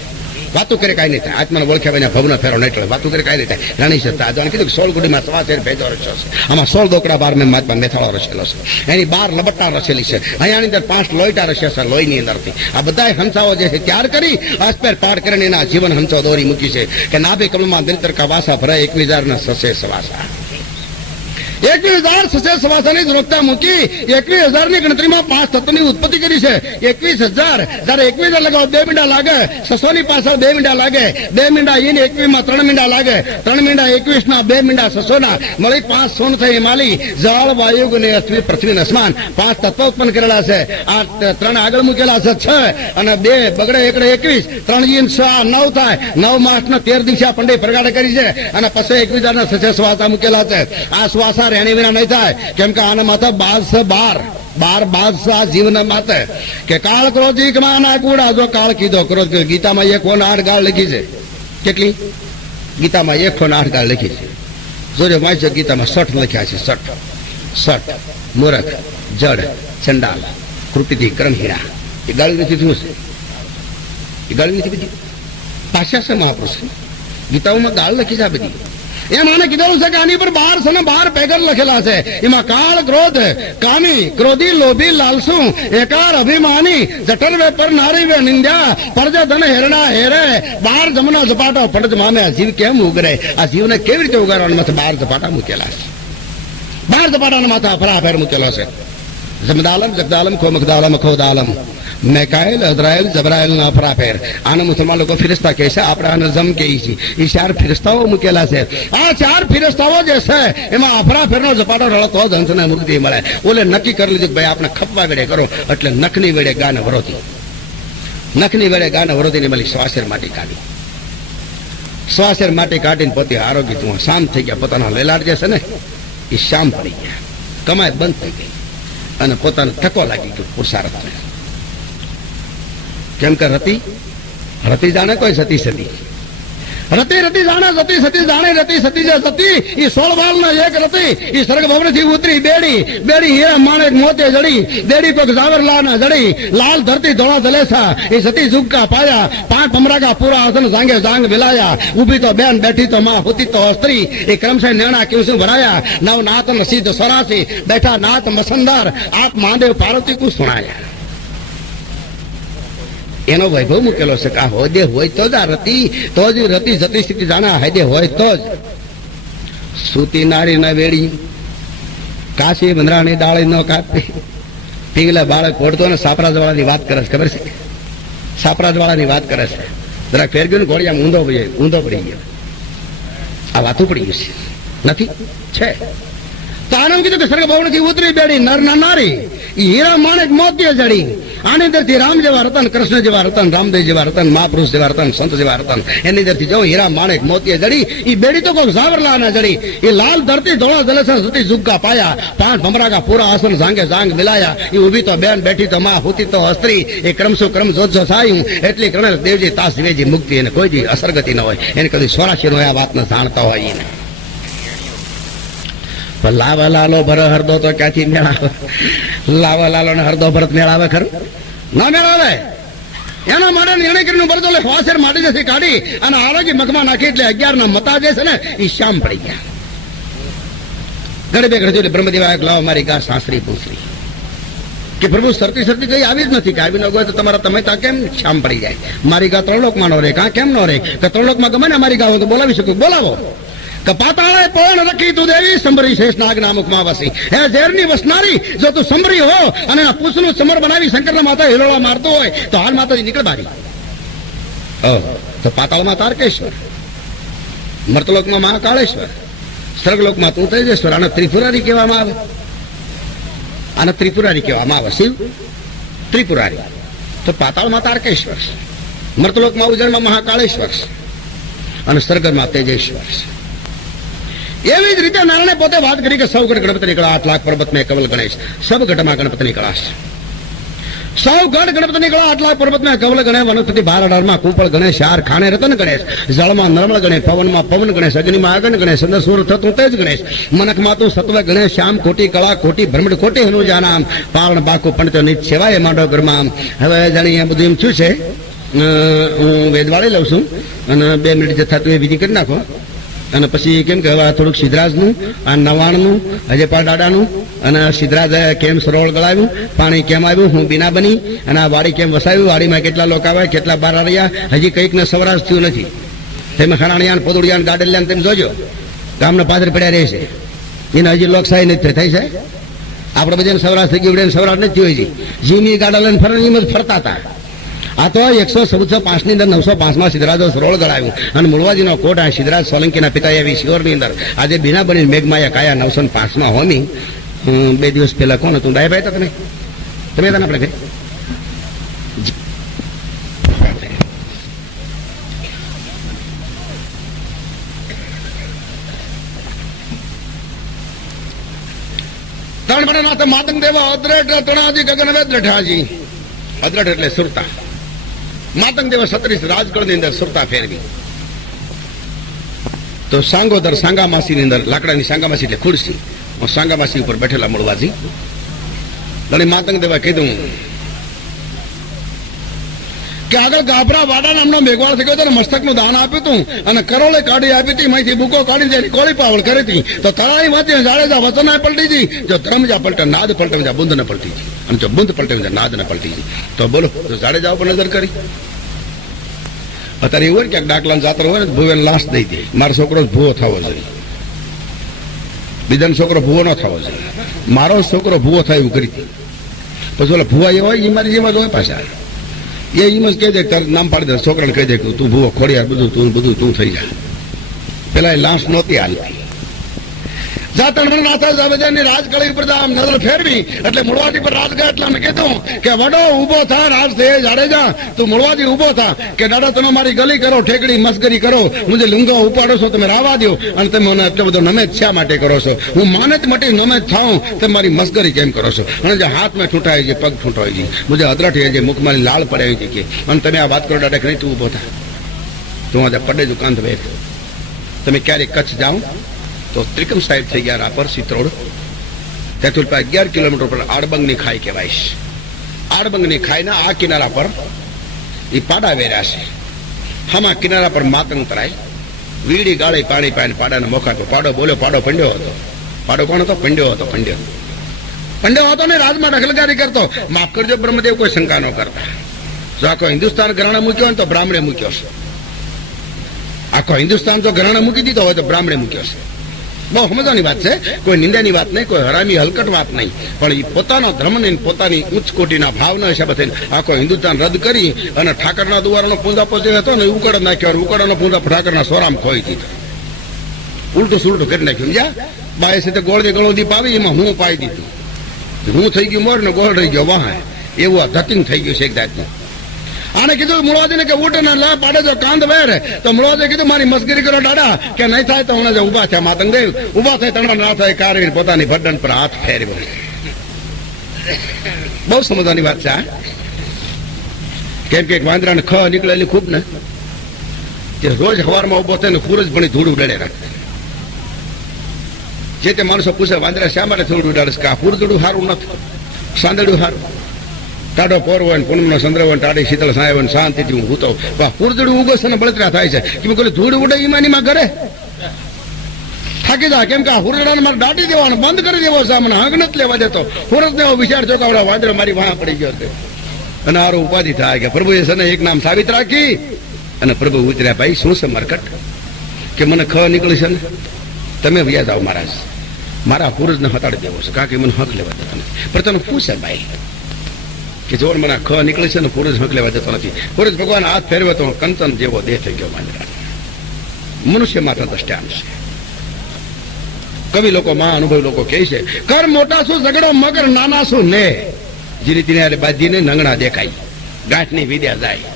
વાતું કરે કાંઈ નહીં થાય. આત્માને ઓળખ્યા વિના ભવના ફેરો નહીં એટલે વાતું કરે કાંઈ નહીં થાય. રાણી સત્તા આદવાને કીધું કે 16 ગુડીમાં શ્વાસે ભેજો રચ્યો છે. આમાં 16 દોકડા 12 મેં મહાત્મા મેથાળો રચેલો છે. એની 12 લબટ્ટા રચેલી છે. અહીંયાની અંદર 5 લોહીટા રચ્યા છે લોહીની અંદરથી. આ બધા હંસાઓ જે છે ત્યાર કરી અસ્પેર પાર કરીને એના જીવન હંસો દોરી મૂકી છે કે નાભી કમલમાં દરિદ્ર કા વાસા ભરાય 21,000 સસે સવાસા. 21,000 સસે સવાસાની દ્રોકતા મૂકી 21,000 ની ગણતરીમાં 5 તત્વની ઉત્પત્તિ કરી છે. 21,000 જયારે 21,000 લગાવો 2 મીંડા લાગે, 600 ની પાછળ 2 મીંડા લાગે, 2 મીંડા ઈને 21 માં 3 મીંડા લાગે, 3 મીંડા 21 ના 2 મીંડા 600 ના મળી 5 સોન થઈ માલી જળ વાયુ ને પૃથ્વી ને અસમાન 5 તત્વ ઉત્પન્ન કરેલા છે. આ 3 આગળ મૂકેલા છે 6 અને 2 બગડે એકડે 21, 3 ઈન 6 9 થાય. 9 માસ ના 13 દિવસે પંડિત પ્રગાઢ કરી છે અને પછી 21,000 ના સસે સવાસા મૂકેલા છે. આ શ્વાસા એની વિના નહીં થાય કેમ કે આના માથે 12 બાદશાહ જીવન માથે કે કાળ ક્રોધી કમાના કુડા જો કાળ કીધો ક્રોધ ગીતામાં 108 ગાળ લખી છે. કેટલી? ગીતામાં 108 ગાળ લખી છે. જોજો વાંચો ગીતામાં 60 લખ્યા છે. 60 મૂરખ, જડ, ચંડાલ, કૃપિતિ, કરણહીરા એ ગાળી નથી થયું છે. એ ગાળી નથી બધી પાછા છે મહાપુરુષ ગીતાઓમાં ગાળ લખી છે આ બધી. એમ આને કીધેલું છે કે આની પર 12 છે 12 પેગર લખેલા છે. એમાં કાળ ક્રોધ કામી ક્રોધી લોભી લાલસુ એકાર અભિમાની જઠર વે પર નારી વે નિંદ્યા પરજ ધન હેરણા હેરે 12 જમના ઝપાટો પડજ મામે આ જીવ કેમ ઉગરે? આ જીવને કેવી રીતે ઉગારવાના માથે 12 ઝપાટા મૂકેલા છે. 12 ઝપાટાના માથે ફરાફેર મૂકેલો છે. જમદાલમ જગદાલમ ખોમખદાલમ ખોદાલમ મેકાયેલ અઝરાયેલ જબરાયેલ ના ફરાફેર. આને મુસલમાન લોકો ફિરિસ્તા કહે છે, આપણે આને જમ કહીએ છીએ. એ 4 ફિરિસ્તાઓ મૂકેલા છે. આ 4 ફિરિસ્તાઓ જે છે એમાં અફરાફેરનો ઝપાટો રળો તો જ હંસને મુક્તિ મળે. ઓલે નક્કી કરી લીધું ભાઈ આપણે ખપવા વેડે કરો એટલે નખની વેડે ગાને વરોતી, નખની વેડે ગાને વરોતીને મળી શ્વાસેર માટી કાઢી. શ્વાસેર માટી કાઢીને પોતે આરોગ્ય તું શાંત થઈ ગયા. પોતાના લેલાડ જે છે ને એ શામ પડી ગયા, કમાઈ બંધ થઈ ગઈ અને પોતાને થકો લાગી ગયો પુરુષાર્થ. કેમ કે રતિ જાણે કોઈ સતી સતી રતિ જાણે સતી સતી જાણે રતિ સતી જે સતી એ 16 બાલના એક રતિ એ સ્વર્ગ ભવનથી ઉતરી બેડી હીરા માણેક મોતે જડી બેડી કોક જાવરલા ના જડી લાલ ધરતી ધોળા દલેસા એ સતી ઝુબકા પાયા 5 ભમરાકા પૂરા આસન જાંગે જાંગ વિલાયા ઉભી તો બેન બેઠી તો માં હોતી તો સ્ત્રી એ ક્રમશઃ નેણા કેવસું ભરાયા નવ નાત સિદ્ધ સરાસી બેઠા નાત મસંદાર આપ મહાદેવ પાર્વતી કુ સુણાયા. એનો વૈભવ મૂકેલો છે કે આ હોદે હોય તો જ આ રતિ તો જ રતિ જતી સ્થિતિ જાણા હૈદે હોય તો જ. સૂતી નારી ન વેડી કાશી બંદરાની ડાળી ન કાપી પીગલા બાળક ઓઢતો ને સાપરાજ વાળાની વાત કરે છે. ખબર છે? સાપરાજ વાળાની વાત કરે છે. જરાક ફેર ગયું ને ઘોડિયા ઊંધો પડી ગયો. આ વાતું પડી ગયું છે નથી છે. તો આને કીધું કે સ્વર્ગ ભવન થી ઉતરી બેડી નર ના નારી હીરા માણેક મોતીએ જડી. આની અંદરથી રામ જેવા રતન, કૃષ્ણ જેવા રતન, રામદેવ જેવા રતન, મહાપુરુષ જેવા રતન, સંત જેવા રતન એની અંદરથી જો હીરા માણેક મોતીએ જડી. એ બેડી તો કોઈ સાવરલા ના જડી. એ લાલ ધરતી ધોળા જલેસા સુતી ઝુબકા પાયા 5 ભમરાકા પૂરા આસન જાંગે જાંગ મિલાયા. એ ઉભી તો બેન બેઠી તો માં હોતી તો સ્ત્રી એ ક્રમશો ક્રમ જોજો સાયું એટલી ક્રમે દેવજી તાસ વેજી મુક્તિ એને કોઈ જી અસરગતિ ન હોય. એને કદી સ્વરાશી નો આ વાતને જાણતા હોય એને લાવા લાલો ભર હરદો તો ક્યાંથી મેળાવે? લાવા લાલો ને હરદો ભરત મેળાવે ખરું? ના મેળાવે. એના માટે નિર્ણય કરીને ભરતો એટલે હોશેર માટી જશે કાઢી અને આરોગ્ય મગમાં નાખી એટલે 11 ના મતા જે છે ને એ શામ પડી ગયા. ઘરે બે ઘરે જોઈ બ્રહ્મદેવ લાવો મારી ગા સાસરી પૂછરી કે પ્રભુ સરતી કઈ આવી જ નથી કે આવી ન ગયો તો તમારા તમે ત્યાં કેમ શામ પડી જાય? મારી ગા 3 લોકમાં નો રે કાં કેમ નો રે કે 3 લોકમાં ગમે ને મારી ગા હોય તો બોલાવી શકું, બોલાવો. કે પાતાળે પણ રખી તું દેવી સંભરી શેષ નાગ નામુખમાં વસી. હે ઝેરની વસનારી, જો તું સંભરી હો અને એના પૂછનું સમર બનાવી શંકરના માતા હિલોળા મારતો હોય તો હાલ માતાજી નીકળ બારી. તો પાતાળમાં તારકેશ્વર, મર્તલોકમાં મહાકાળેશ્વર, સ્વર્ગલોકમાં તું તેજેશ્વર. આને ત્રિપુરારી કહેવામાં આવે, આને ત્રિપુરારી કહેવામાં આવે. શિવ ત્રિપુરારી. તો પાતાળમાં તારકેશ્વર, મર્તલોકમાં ઉજળમાં મહાકાળેશ્વર અને સ્વર્ગમાં તેજેશ્વર. એવી જ રીતે નારાયણે પોતે વાત કરી કે સૌ ગઢ ગણપતિ નીકળા, 8 લાખ પર્વત મેં કવલ ગણેશ. સબ ગઢમાં ગણપતિ નીકળાશ. સૌ ગઢ ગણપતિ નીકળા, 8 લાખ પર્વત મેં કવલ ગણે. વનસ્પતિ 12 અડારમાં કુંપળ ગણેશ, 4 ખાને રતન ગણેશ, જળમાં નર્મળ ગણેશ, પવનમાં પવન ગણેશ, અગ્નિમાં આગન ગણેશ, અંદર સૂર થતું તેજ ગણેશ, મનકમાં તું સત્વ ગણેશ, શ્યામ કોટી કળા કોટી બ્રહ્મડ કોટી હનુજા નામ, પાવન બાકુ પંડિતો નિત સેવાય માંડો ગરમામ. હવે જાણી આ બધું એમ શું છે, હું વેદ વાળી લઉં છું અને 2 મિનિટ જે થતું એ બીજી કરી નાખો. અને પછી કેમ કે હવે થોડુંક સિદ્ધરાજનું, આ નવાણનું, અજયપાલ દાદાનું અને સિદ્ધરાજ કેમ સરોવર ગળાવ્યું, પાણી કેમ આવ્યું, હું બીના બની અને આ વાડી કેમ વસાવ્યું, વાડીમાં કેટલા લોકો આવે, કેટલા બાર રહ્યા, હજી કંઈક ને સવરાજ થયું નથી. તમે ખરાણિયાન પોદુડિયાન ગાડલિયાન તેમ જોજો, ગામના પાદર પડ્યા રહેશે. એને હજી લોકશાહી નથી થઈ છે. આપણે બધાને સવરાજ થઈ ગયું, સવરાજ નથી થયું હજી. જીવની ગાડા લઈને ફરવા ફરતા હતા. આ તો 114.5 ની અંદર 905 સિદ્ધરાજો સરોળ ગળાવ્યું અને મુળવાજીનો કોટ આ સિદ્ધરાજ સોલંકીના પિતા એવી શિહોરની અંદર આજે બીના બની મેઘમાયા કાયા 905 હોમી. 2 દિવસ પહેલા કોણ હતું? ડાયભાઈ હતા તમે હતા ને આપણે ઘરે? ત્રણ બના માતંગ દેવા અદ્રેટ તણાજી ગગન વેદ રઠાજી. અદ્રેટ એટલે સુરતા. માતંગ દેવા 36 રાજગઢની અંદર સુરતા ફેરવી. તો સાંગોદર સાંગામાસી ની અંદર, લાકડાની સાંગામાસી એટલે ખુરશી, સાંગામાસી ઉપર બેઠેલા મૂળવાજી. અને માતંગ દેવા કીધું કે આગળ ગાભરા વાડા નામનો મેઘવાળ થઈ ગયો હતો, મસ્તકનું દાન આપ્યું હતું અને કરોળે કાઢી આપી હતી, માંથી બુકો કાઢી જાય કોળી પાવળ કરી હતી. તો તળાઈ વાંચી જાડેજા વચના પલટી હતી, જો ધર્મજા પલટે નાદ પલટે બુંદ ને પલટી હતી, અને જો બુંદ પલટે નાદ ને પલટી હતી. તો બોલો, તો જાડેજા ઉપર નજર કરી. અત્યારે એવું હોય ક્યાંક ડાકલાન જાતર હોય ને ભૂવેને લાશ દઈ દે, મારો છોકરો ભૂવો થવો જોઈએ, બીજાનો છોકરો ભૂવો ન થવો જોઈએ. મારો છોકરો ભૂવો થાય એવું કરી હતી. પછી ઓલા ભૂવા એ હોય એ મારી જેમાં જ હોય પાછા, એ એમ જ કહી દે, તારું નામ પાડી દે, છોકરાને કહી દે તું ભૂવો ખોડિયાર બધું તું થઈ જાય. પેલા એ લાશ નહોતી હાલતી. રાજકળી પર નજર ફેરવી એટલે મુળવાજી પર રાજ ગયા. એટલે અમે કીધું કે વડો ઉભો થા, રાજ થે જાડેજા, તું મુળવાજી ઉભો થા કે દાદા તમે મારી ગલી કરો, ઠેકડી મસ્કરી કરો, હું જે લુંગો ઉપાડો છો તમે રાવા દો, અને તમે મને એટલો બધો નમેજ શા માટે કરો છો? હું માને જ મટી નમેજ થાઉં, તમે મારી મસ્કરી કેમ કરો છો? અને જે હાથ મેં ઠૂંટાય છે, પગ ઠૂંટાય છે, મુજે અદરઠ છે, મુખમાં લાળ પડાવી છે, અને તમે આ વાત કરો દાદા કે નહીં તું ઉભો થા, તું આજે પડે જ કાંત બેઠ. તમે ક્યારેક કચ્છ જાઓ તો ત્રિકમ સાહેબ થઈ ગયા રાપર સિત્રોડ, ત્યાંથી 11 કિલોમીટર પર આડબંગની ખાઈ કહેવાય. આડબંગની ખાઈના આ કિનારા પર એ પાડા વેર્યા છે. હામાં કિનારા પર માતંગ તરાય, વીડી ગાળી પાણી પાઈને પાડાને મોખા. પાડો બોલ્યો, પાડો પંડ્યો હતો. પાડો કોણ હતો? પંડ્યો હતો. પંડ્યો હતો ને રાજમાં દખલદારી કરતો. માફ કરજો બ્રહ્મદેવ, કોઈ શંકા ન કરતા. જો આખો હિન્દુસ્તાન ઘરાણે મૂક્યો હોય તો બ્રાહ્મણે મૂક્યો છે. આખો હિન્દુસ્તાન જો ઘરાણે મૂકી દીધો હોય તો બ્રાહ્મણે મૂક્યો છે. બહુ સમજવાની વાત છે, કોઈ નિંદાની વાત નહીં, કોઈ હરામી હલકટ વાત નહીં, પણ એ પોતાનો ધર્મને પોતાની ઉચ્ચ કોટીના ભાવના હિસાબે થઈને આખો હિન્દુસ્તાન રદ કરી અને ઠાકરના દુવારાનો પૂંજાપો જે હતો ને ઉકળ નાખ્યો, ઉકળાનો પૂંજા ઠાકરના સોરામ ખોઈ દીધો, ઉલટું સુલટું કરી નાખ્યું. સમજ્યા? બાય સાથે ગોળની ગળો દીપ આવી, એમાં હું પાઈ દીધું, હું થઈ ગયું મોર ને ગોળ રહી ગયો વાહ. એવું આ ધતિંગ થઈ ગયું છે એક જાતનું. આને કીધું મુળવાજીને કે ઉઠ ને લા પાડે જો કાંદ વેર. તો મુળવાજી કીધું મારી મસ્કરી કરો દાડા, કે નહીં થાય તો હું ઉભા થયા. માતંગ દેવ ઉભા થાય, તણવા ના થાય, કારવીર પોતાની ભડન પર હાથ ફેરવ્યો. બહુ સમજવાની વાત છે. કેમ કે વાંદરાને ખ નીકળેલી ખૂબ ને, કે રોજ સવારમાં ઉભો થાય ને સૂરજ પણ ધૂળ ઉડાડે રાખે. જે તે માણસો પૂછે વાંદરા શા માટે થોડું ઉડાડે? કે આ પૂરદડું સારું નથી, સાંદડું સારું. ટાઢો પોર હોય ને પૂનમનો ચંદ્ર હોય ને ટાઢી શીતળ સાય હોય ને શાંતિથી હું હૂતો પૂરજડું ઉગસ અને બળતરા થાય છે કે કોઈ ધૂળ ઉડે ઈમાનીમાં ઘરે થાકી જાય કેમ કે આ હુરડાને મારે દાટી દેવાનો બંધ કરી દેવો છે મને હંગ નથી લેવા દેતો હુરત ને એવો વિચાર છો કે આવડા વાંદરો મારી વાહ પડી ગયો છે અને આરો ઉપાધિ થાય કે પ્રભુએ છે ને એક નામ સાબિત રાખી અને પ્રભુ ઉતર્યા ભાઈ શું છે મરકટ કે મને ખ નીકળી છે ને તમે વ્યાજ આવો મહારાજ મારા હુરજ ને હટાડી દેવો છે કારણ કે મને હક લેવા દેતો નથી પણ તને પૂછે ભાઈ કે જો મને ખ નીકળી છે ને હુરજ હક લેવા દેતો નથી હુરજ ભગવાન હાથ ફેરવે તો કંચન જેવો દેહ થઈ ગયો વાંદરા મનુષ્ય માત્ર દ્રષ્ટાંત છે કવિ લોકો માં અનુભવી લોકો કહે છે કર મોટા શું ઝઘડો મગર નાના શું ને જીરી તિનારે બાજીને નંગણા દેખાય ગાંઠની વિદ્યા જાય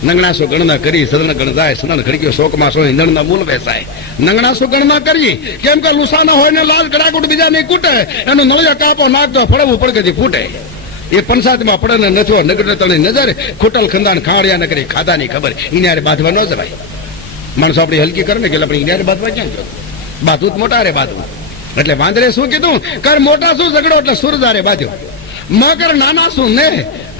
નંગણાસો ગણના કરી સદન ગણ જાય સદન ખડક્યો શોકમાં સો ઈંધણના મૂલ બેસાય નંગણાસો ગણના કરી કેમ કે લુસાના હોય ને લાલ કડાકુટ બીજા નહીં કૂટે એનું નળિયા કાપો નાખતો ફળવું પડકેથી ફૂટે એ પંચાયતમાં પડે ને નથો નગર તણી નજર ખોટલ ખંદાન ખાવડિયા નગરી ખાધાની ખબર ઇનારે બાંધવા ન જવાય માણસો આપણી હલકી કરે ને કે આપણે ઇનારે બાંધવા ક્યાં ગયો બાધું મોટા રે બાધું એટલે વાંદરે શું કીધું કર મોટા શું ઝઘડો એટલે સુરદારે બાંધ્યો મગર નાના શું ને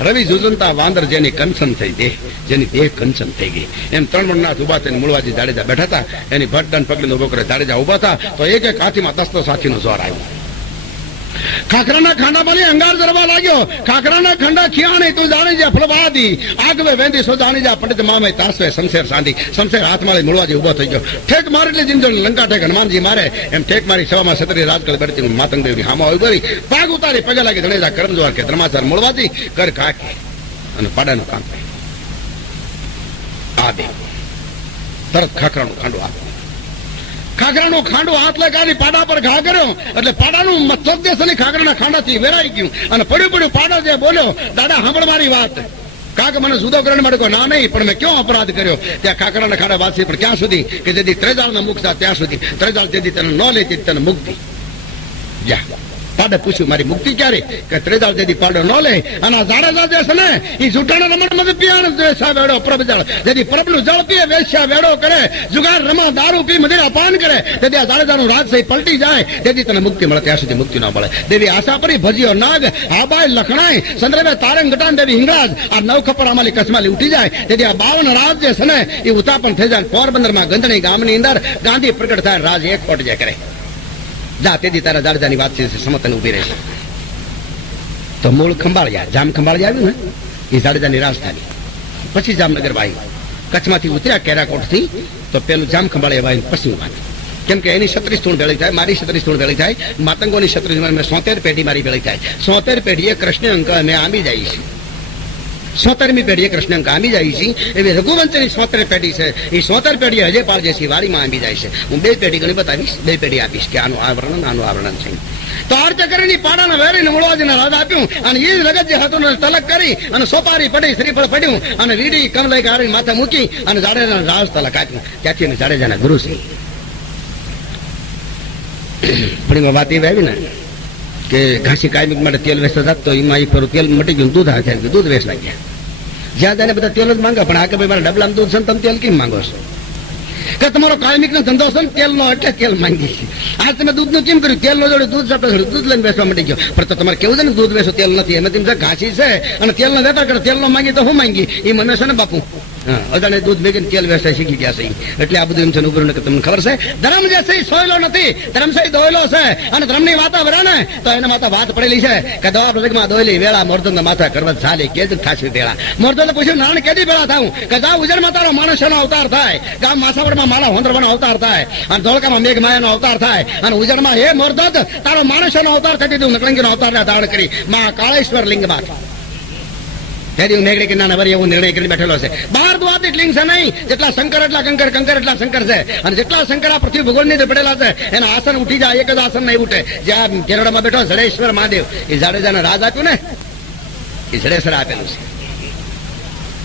રવિ જુજંતા વાંદર જેની કંચન થઈ દે જેની દેહ કંચન થઈ ગઈ એમ ત્રણ મણનાથ ઉભા થઈને મૂળવાજી જાડેજા બેઠા હતા એની ભટડન પગડીને ઉભો કરે જાડેજા ઉભા હતા તો એક એક હાથીમાં દસ્તો સાથીનો જોર આવ્યો ખાખરાના ખાંડામાં અંગાર જરવા લાગ્યો ખાખરાના ખંડા ખિયાણી તું જાણી જા ફળવાદી આગવે વેંદી સો જાણી જા પંડિત મામે તાસવે શમશેર સાંધી શમશેર હાથમાં મૂળવાજી ઉભો થઈ ગયો ઠેક મારે એટલે જીંજણ લંકા ઠેક હનુમાનજી મારે એમ ઠેક મારી સવામાં છત્રી રાજકળ બેઠી માતંગદેવની હામા આવી ગઈ પાગ ઉતારી પગે લાગી જણેજા કરમજોર કે ધર્માચાર મૂળવાજી કર ખાખી અને પાડાનું કામ આ બે તરત ખાખરાનું ખાંડું આપે ખાખરાનો ખાંડો હાથ લગાડી પાડા પર ઘા કર્યો એટલે પાડાનું મતલબ દેશ અને ખાખરાના ખાંડાથી વેરાઈ ગયું અને પડ્યું પાડો જે બોલ્યો દાદા સાંભળ મારી વાત કાકે મને જુદો કરવા માટે કોઈ ના નહીં પણ મેં ક્યાં અપરાધ કર્યો ત્યાં ખાખરાના ખાંડા વાત છે પણ ક્યાં સુધી કે જેથી ત્રેજાળના મુખ થાય ત્યાં સુધી ત્રેજાળ જેથી તને ન લે તેથી તને મુક્તિ જા પાડે પૂછ્યું મારી મુક્તિ ક્યારે કે ત્રેજાળ જેથી પાડો ન લે અને આ જાડેજા જે છે ને એ જૂઠાના રમણ પીવાનો વેશ્યા વેડો પ્રભજળ જેથી પ્રભનું જળ પીએ વેશ્યા વેડો કરે જુગાર રમા દારૂ પી મદિરા પાન કરે તેથી આ જાડેજાનું રાજ સહી પલટી જાય તેથી તને મુક્તિ મળે ત્યાં સુધી મુક્તિ ન મળે દેવી આશા પરી ભજીયો નાગ આબાય લખણાય સંદ્રવે તારંગ ગટાન દેવી હિંગરાજ આ નવ ખપર અમાલી કસમાલી ઉઠી જાય તેથી આ 52 રાજ જે છે ને એ ઉતાપન થઈ જાય પોરબંદરમાં ગંધણી ગામની અંદર ગાંધી પ્રગટ થાય રાજ એક ફોટ જે કરે જા તેથી તારા જાડેજાની વાત છે સમતન ઉભી રહેશે તો મૂળ ખંભાળિયા જામ ખંભાળિયા આવ્યું ને એ જાડેજાની રાજધાની પછી જામનગર વાયુ કચ્છમાંથી ઉતર્યા કેરાકોટથી તો પેલું જામ ખંભાળિયા વાયુ પશ્ચિમ વાત કેમ કે એની 36 ધૂણ ભેળી થાય મારી 36 ધૂણ ભેળી થાય માતંગોની 76 પેઢી મારી ભેળી થાય 76 પેઢીએ કૃષ્ણ અંક અમે આંબી જાય છે 76મી પેઢીએ કૃષ્ણ અંક આંબી જાય છે એવી રઘુવંશની 76 પેઢી છે એ 76 પેઢીએ હજે પાળજે છે વાડીમાં આંબી જાય છે હું 2 પેઢી ગણી બતાવીશ 2 પેઢી આપીશ કે આનું આવરણ છે તો આર્ચ કરીને પાડાના વેરીને મૂળવાજીને રાજ આપ્યું અને એ રગત જે હતું તલક કરી અને સોપારી પડી શ્રીફળ પડ્યું અને વીડી કમલાઈ ગાળી માથે મૂકી અને જાડેજાને રાજ તલક આપ્યું ત્યાંથી જાડેજાના ગુરુ છે પણ એમાં વાત એવી આવી ને કે ઘાસી કાયમિક માટે તેલ વેચતા જાત તો એમાં એક તેલ મટી ગયું દૂધ હાથે દૂધ વેચ લાગ્યા જ્યાં જાય બધા તેલ જ માંગે પણ આ કે ભાઈ મારા ડબલામાં દૂધ છે તમે તેલ કેમ માંગો છો કે તમારો કાયમિક નો ધંધો છે ને તેલનો એટલે તેલ માંગી છે આજ તમે દૂધનું કેમ કર્યું તેલનો જોડે દૂધ આપણે દૂધ લઈને વેચવા મટી ગયો પણ તો તમારે કેવું છે ને દૂધ વેચો તેલ નથી એનાથી ઘાસી છે અને તેલનો વેપાર કરે તેલનો માંગી તો હું માંગી એ મને છે ને બાપુ અજાણે દૂધ ભેગીને તેલ વેચતા શીખી ગયા છે એટલે આ બધું એમ છે ઉભું કે તમને ખબર છે ધર્મ જે છે સોયલો નથી ધર્મ છે દોયલો છે અને ધર્મની વાતા વરે ને તો એના માથા વાત પડેલી છે કે દવા પ્રસંગમાં દોયલી વેળા મોરદનના માથા કરવા ચાલે કે જ થાશે વેળા મોરદને પૂછ્યું નાણ કેદી વેળા થાઉં કે જા ઉજળમાં તારો માણસનો અવતાર થાય ગામ માસાવડમાં માલા હોંદરવાનો અવતાર થાય અને ધોળકામાં મેઘ માયાનો અવતાર થાય અને ઉજળમાં હે મોરદત તારો માણસનો અવતાર થઈ દીધું નકળંગીનો અવતાર ધારણ કરી માં કાળેશ્વર લિંગમાં નેગડી કિનારા વરી એવું નિર્ણય કરી બેઠેલો છે બહાર દ્વાતિક લિંગ છે નહીં જેટલા શંકર એટલા કંકર કંકર એટલા શંકર છે અને જેટલા શંકર આ પૃથ્વી ભૂગોળની અંદર પડેલા છે એના આસન ઉઠી જાય એક જ આસન નહીં ઉઠે જ્યાં કેરળમાં બેઠો જડેશ્વર મહાદેવ એ જાડેજાને રાજ આપ્યું ને એ જડેશ્વર આપેલું છે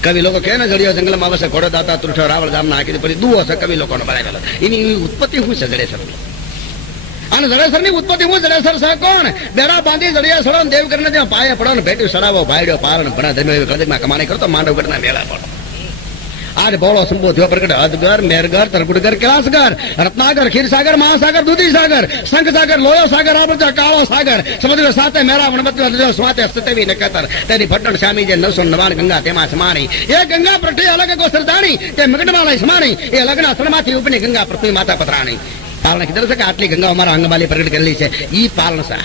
કવિ લોકો કહે ને જડિયો જંગલમાં આવશે ઘોડો દાતા તૃઠો રાવળ જામના હાકી પછી દુઓ છે કવિ લોકોનો બનાવેલો એની ઉત્પત્તિ શું છે જડેશ્વર અને જડેશ્વરની ઉત્પત્તિ હું જડેશ્વર છે કોણ બેડા બાંધી જડિયા સડો દેવ કરીને ત્યાં પાયે પડો ને ભેટ્યું સડાવો ભાઈડ્યો પારણ ભણા ધર્મ કદમાં કમાણી કરતો માંડવગઢના મેળા પડો आज बोलो संबो थयो प्रकट अजगर मेरगर तरकुटगर कैलासगर रत्नागर क्षीरसागर महासागर दूधी सागर शंख सागर लोयो सागर आवर्त कालो सागर समुद्र साते मेरा वनमत स्वाते सतेवी नकतर तेरी भट्टन स्वामी जे 999 गंगा तेमा समाणी ये गंगा प्रति अलग को सरदाणी ते मगडमाला समाणी ये लग्न सणमाथी उपनी गंगा पृथ्वी माता पथराणी पालन की तरफ से आटली गंगा हमारा अंगमाली प्रकट करेली छे ई पालन सा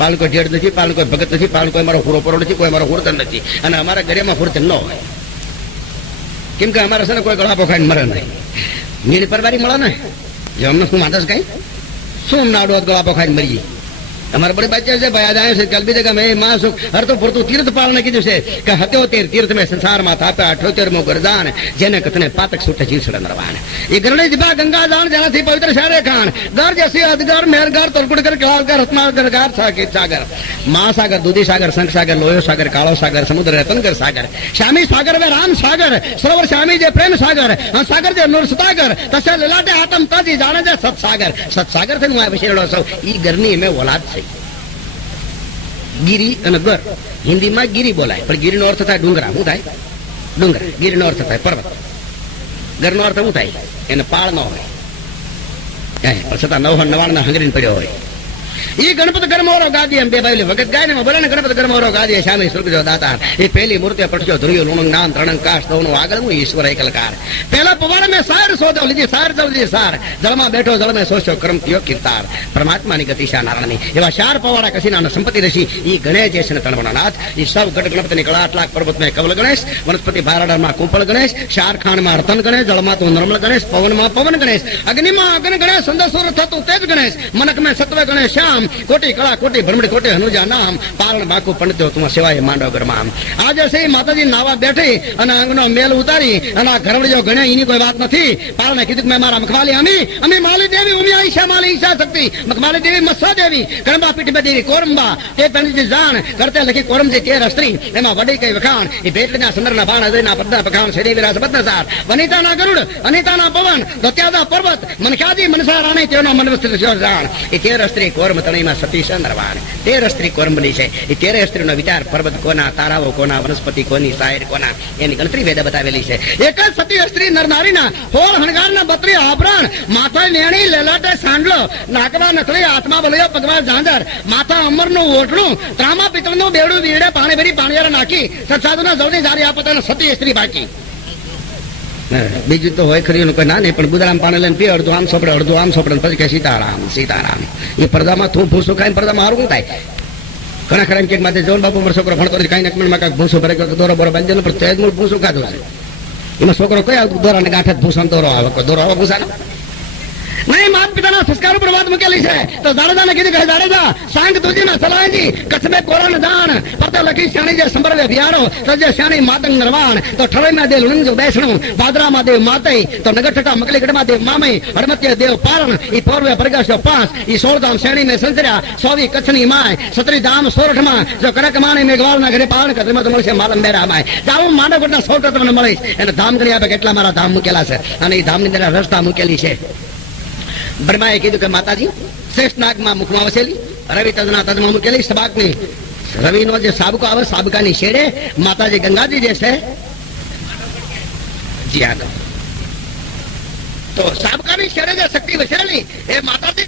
पालन कोई जेड़ नहीं पालन कोई भगत नहीं पालन कोई मारो हुरो परो नहीं कोई मारो हुरतन नहीं અને અમારા ઘરેમાં હુરતન ન હોય કેમ કે અમારા છે ને કોઈ ગળા પોખાઈને મરે નહીં મીણ પરવારી મળે ને જો અમને શું માથસ કઈ શું નાડો ગળા પોખાઈને મરીએ हमारे बड़े बच्चे से भाई आए से कल भी जगह में मां सुख हर तो पुरतु तीर्थ पालन की जैसे कहत्योतेर तीर्थ में संसार में था 78 मो गरदान जेने कथने पातक सुटे जीव सड़न रवान ये गरणे दिबा गंगा दान जना थी पवित्र सारे खान घर जैसे अदगर मेहरगर तलकुटगर कलालगर रत्नागर गार सागर महासागर दूधी सागर शंख सागर लोयो सागर कालो सागर समुद्र रतनगर सागर श्यामी सागर वे राम सागर सरोवर श्यामी जे प्रेम सागर सागर जे नूर सतागर तसे ललाटे आत्म ताजी जाने जे सत्सागर थे मैं विशेषो सौ ई गरनी में औलाद से गिरी અને ગર હિન્દીમાં ગિરી બોલાય પણ ગિરીનો અર્થ થાય ડુંગરા શું થાય ડુંગર ગિરીનો અર્થ થાય પર્વત ગરનો અર્થ શું થાય એને પાળ ન હોય પણ છતાં 99 હંગરીને પડ્યો હોય ये गणपत गरमोरो गादी हम बेबाइले वगत गाय ने बोले ने गणपत गरमोरो गादी श्यामी स्वर्ग जो दाता ये पहली मूर्ति पटजो धुरियो लुणंग नाम त्रणंग काश दोनों आगळ मु ईश्वर एकलकार पहला पवाड़ में सार सोदो लीजिए सार जल लीजिए सार जल में बैठो जल में सोचो कर्म कियो कीर्तार परमात्मा ની ગતિશા નારાયણ એવા ચાર પવાડા કસીના સંપત્તિ ઋષિ ઈ ગણેશ જે છે તણવણાનાથ ઈ સૌ ગઢ ગણપતિ ની કળા 8 લાખ પર્વત में કવલ ગણેશ વનસ્પતિ બારડા માં કુંપળ ગણેશ ચાર ખાણ માં રતન ગણેશ જળ માં તો નર્મલ ગણેશ પવન માં પવન ગણેશ અગ્નિ માં અગ્નિ ગણેશ સંદસુર થતું તેજ ગણેશ મનક में सत्व गणेश श्याम कोटि कला कोटि भ्रमण कोटि हनुजा नाम पारण बाकू पंडित तुम सिवाय मांडो गरमाम आज से माताजी नावा बैठी અને આંગનો મેલ ઉતારી અને ઘરવડીઓ ગણે એની કોઈ વાત નથી પારણે કીધું કે મેં મારા મખમાલી અમે માલી દેવી ઉમિયા ઈશા માલી ઈશા શક્તિ મખમાલી દેવી મસ્સા દેવી કણબા પીઠ બે દેવી કોરંબા તે પંડિત જાણ કરતે લખી કોરમજી તે રસ્ત્રી એમાં વડી કઈ વખાણ એ ભેટના સુંદરના બાણ હૃદયના પદ્મા પખાણ શરીર વિરાસ બદનસાર વનિતાના ગરુડ અનિતાના પવન દત્યાદા પર્વત મનખાજી મનસા રાણી તેનો મનવસ્ત્ર જાણ એ તે રસ્ત્રી કોરમ તણીમાં સતી ચંદ્રવાન તેર સ્ત્રી કોરમની છે એ તેર સ્ત્રીનો વિચાર પર્વત કોના તારાઓ કોના વનસ્પતિ કોની સાયર કોના એની ગણતરી વેદ બતાવેલી છે એક જ સતી સ્ત્રી નરનારીના હોળ હણગારના 32 આભરણ માથા વેણી લેલાટે સાંડલો નાકવા નથળી આત્મા બલયો પગવા ઝાંઝર માથા અમરનું ઓઢણું ત્રામા પિત્તળનું બેડું વીડે પાણી ભરી પાણીયારા નાખી સત્સાધુના જલ્દી જારી આપતાને સતી સ્ત્રી બાકી બીજું તો હોય ખરી કોઈ ના નહીં પણ ગુદરામ પાણી લઈને પીએ અડધું આમ સોપડે અડધું આમ સોપડે પછી કે સીતારામ સીતારામ એ પડદામાં તું ભૂસો ખાઈને પડદામાં હારું થાય ઘણા ખરા કે માથે જોન બાપુ મારો છોકરો ભણતો કઈ નકમણમાં કાંઈક ભૂસો ભરે દોરો બોરો બાંધેલો પણ તેજ મૂળ ભૂસો ખાધો છે એમાં છોકરો કઈ દોરાને ગાંઠે ભૂસો દોરો આવે દોરો આવે ભૂસાનો नहीं माता पिता संस्कार पर बात मुकेली है तो दादा ने कीधु दादा सांग तुझी में सलाही कच्छ में कोरण दान पता लखी श्याणी जे संभरवे बियारो तो जे श्याणी मातंग नरवाण तो ठरे में दे लुंज बैसणु बादरा में देव माते तो नगरठटा मकलीगढ़ में देव मामे हड़मत्य देव पारण ई पूर्वे प्रकाश 5 ई 16 धाम श्रेणी में संचर्या 100 कच्छनी माय 17 धाम सोरठ में जो करक माने मेघवाल ना घरे पारण करे में મળશે માલમ બેરા માય જાવ માનવગઢના 100 તમને મળે અને ધામ કરી આપે કેટલા મારા ધામ મૂકેલા છે અને એ ધામની અંદર રસ્તા મૂકેલી છે ब्रह्माए कीधु के माताजी श्रेष्ठ नाग में मुख में वसेली रवि तजना तजमा मुकेली सबाक ने रवि नो जे साबको आवे साबका नी शेड़े माताजी गंगाजी जैसे जी हाँ तो साबका नी शेड़े जे शक्ति वसेली ए माताजी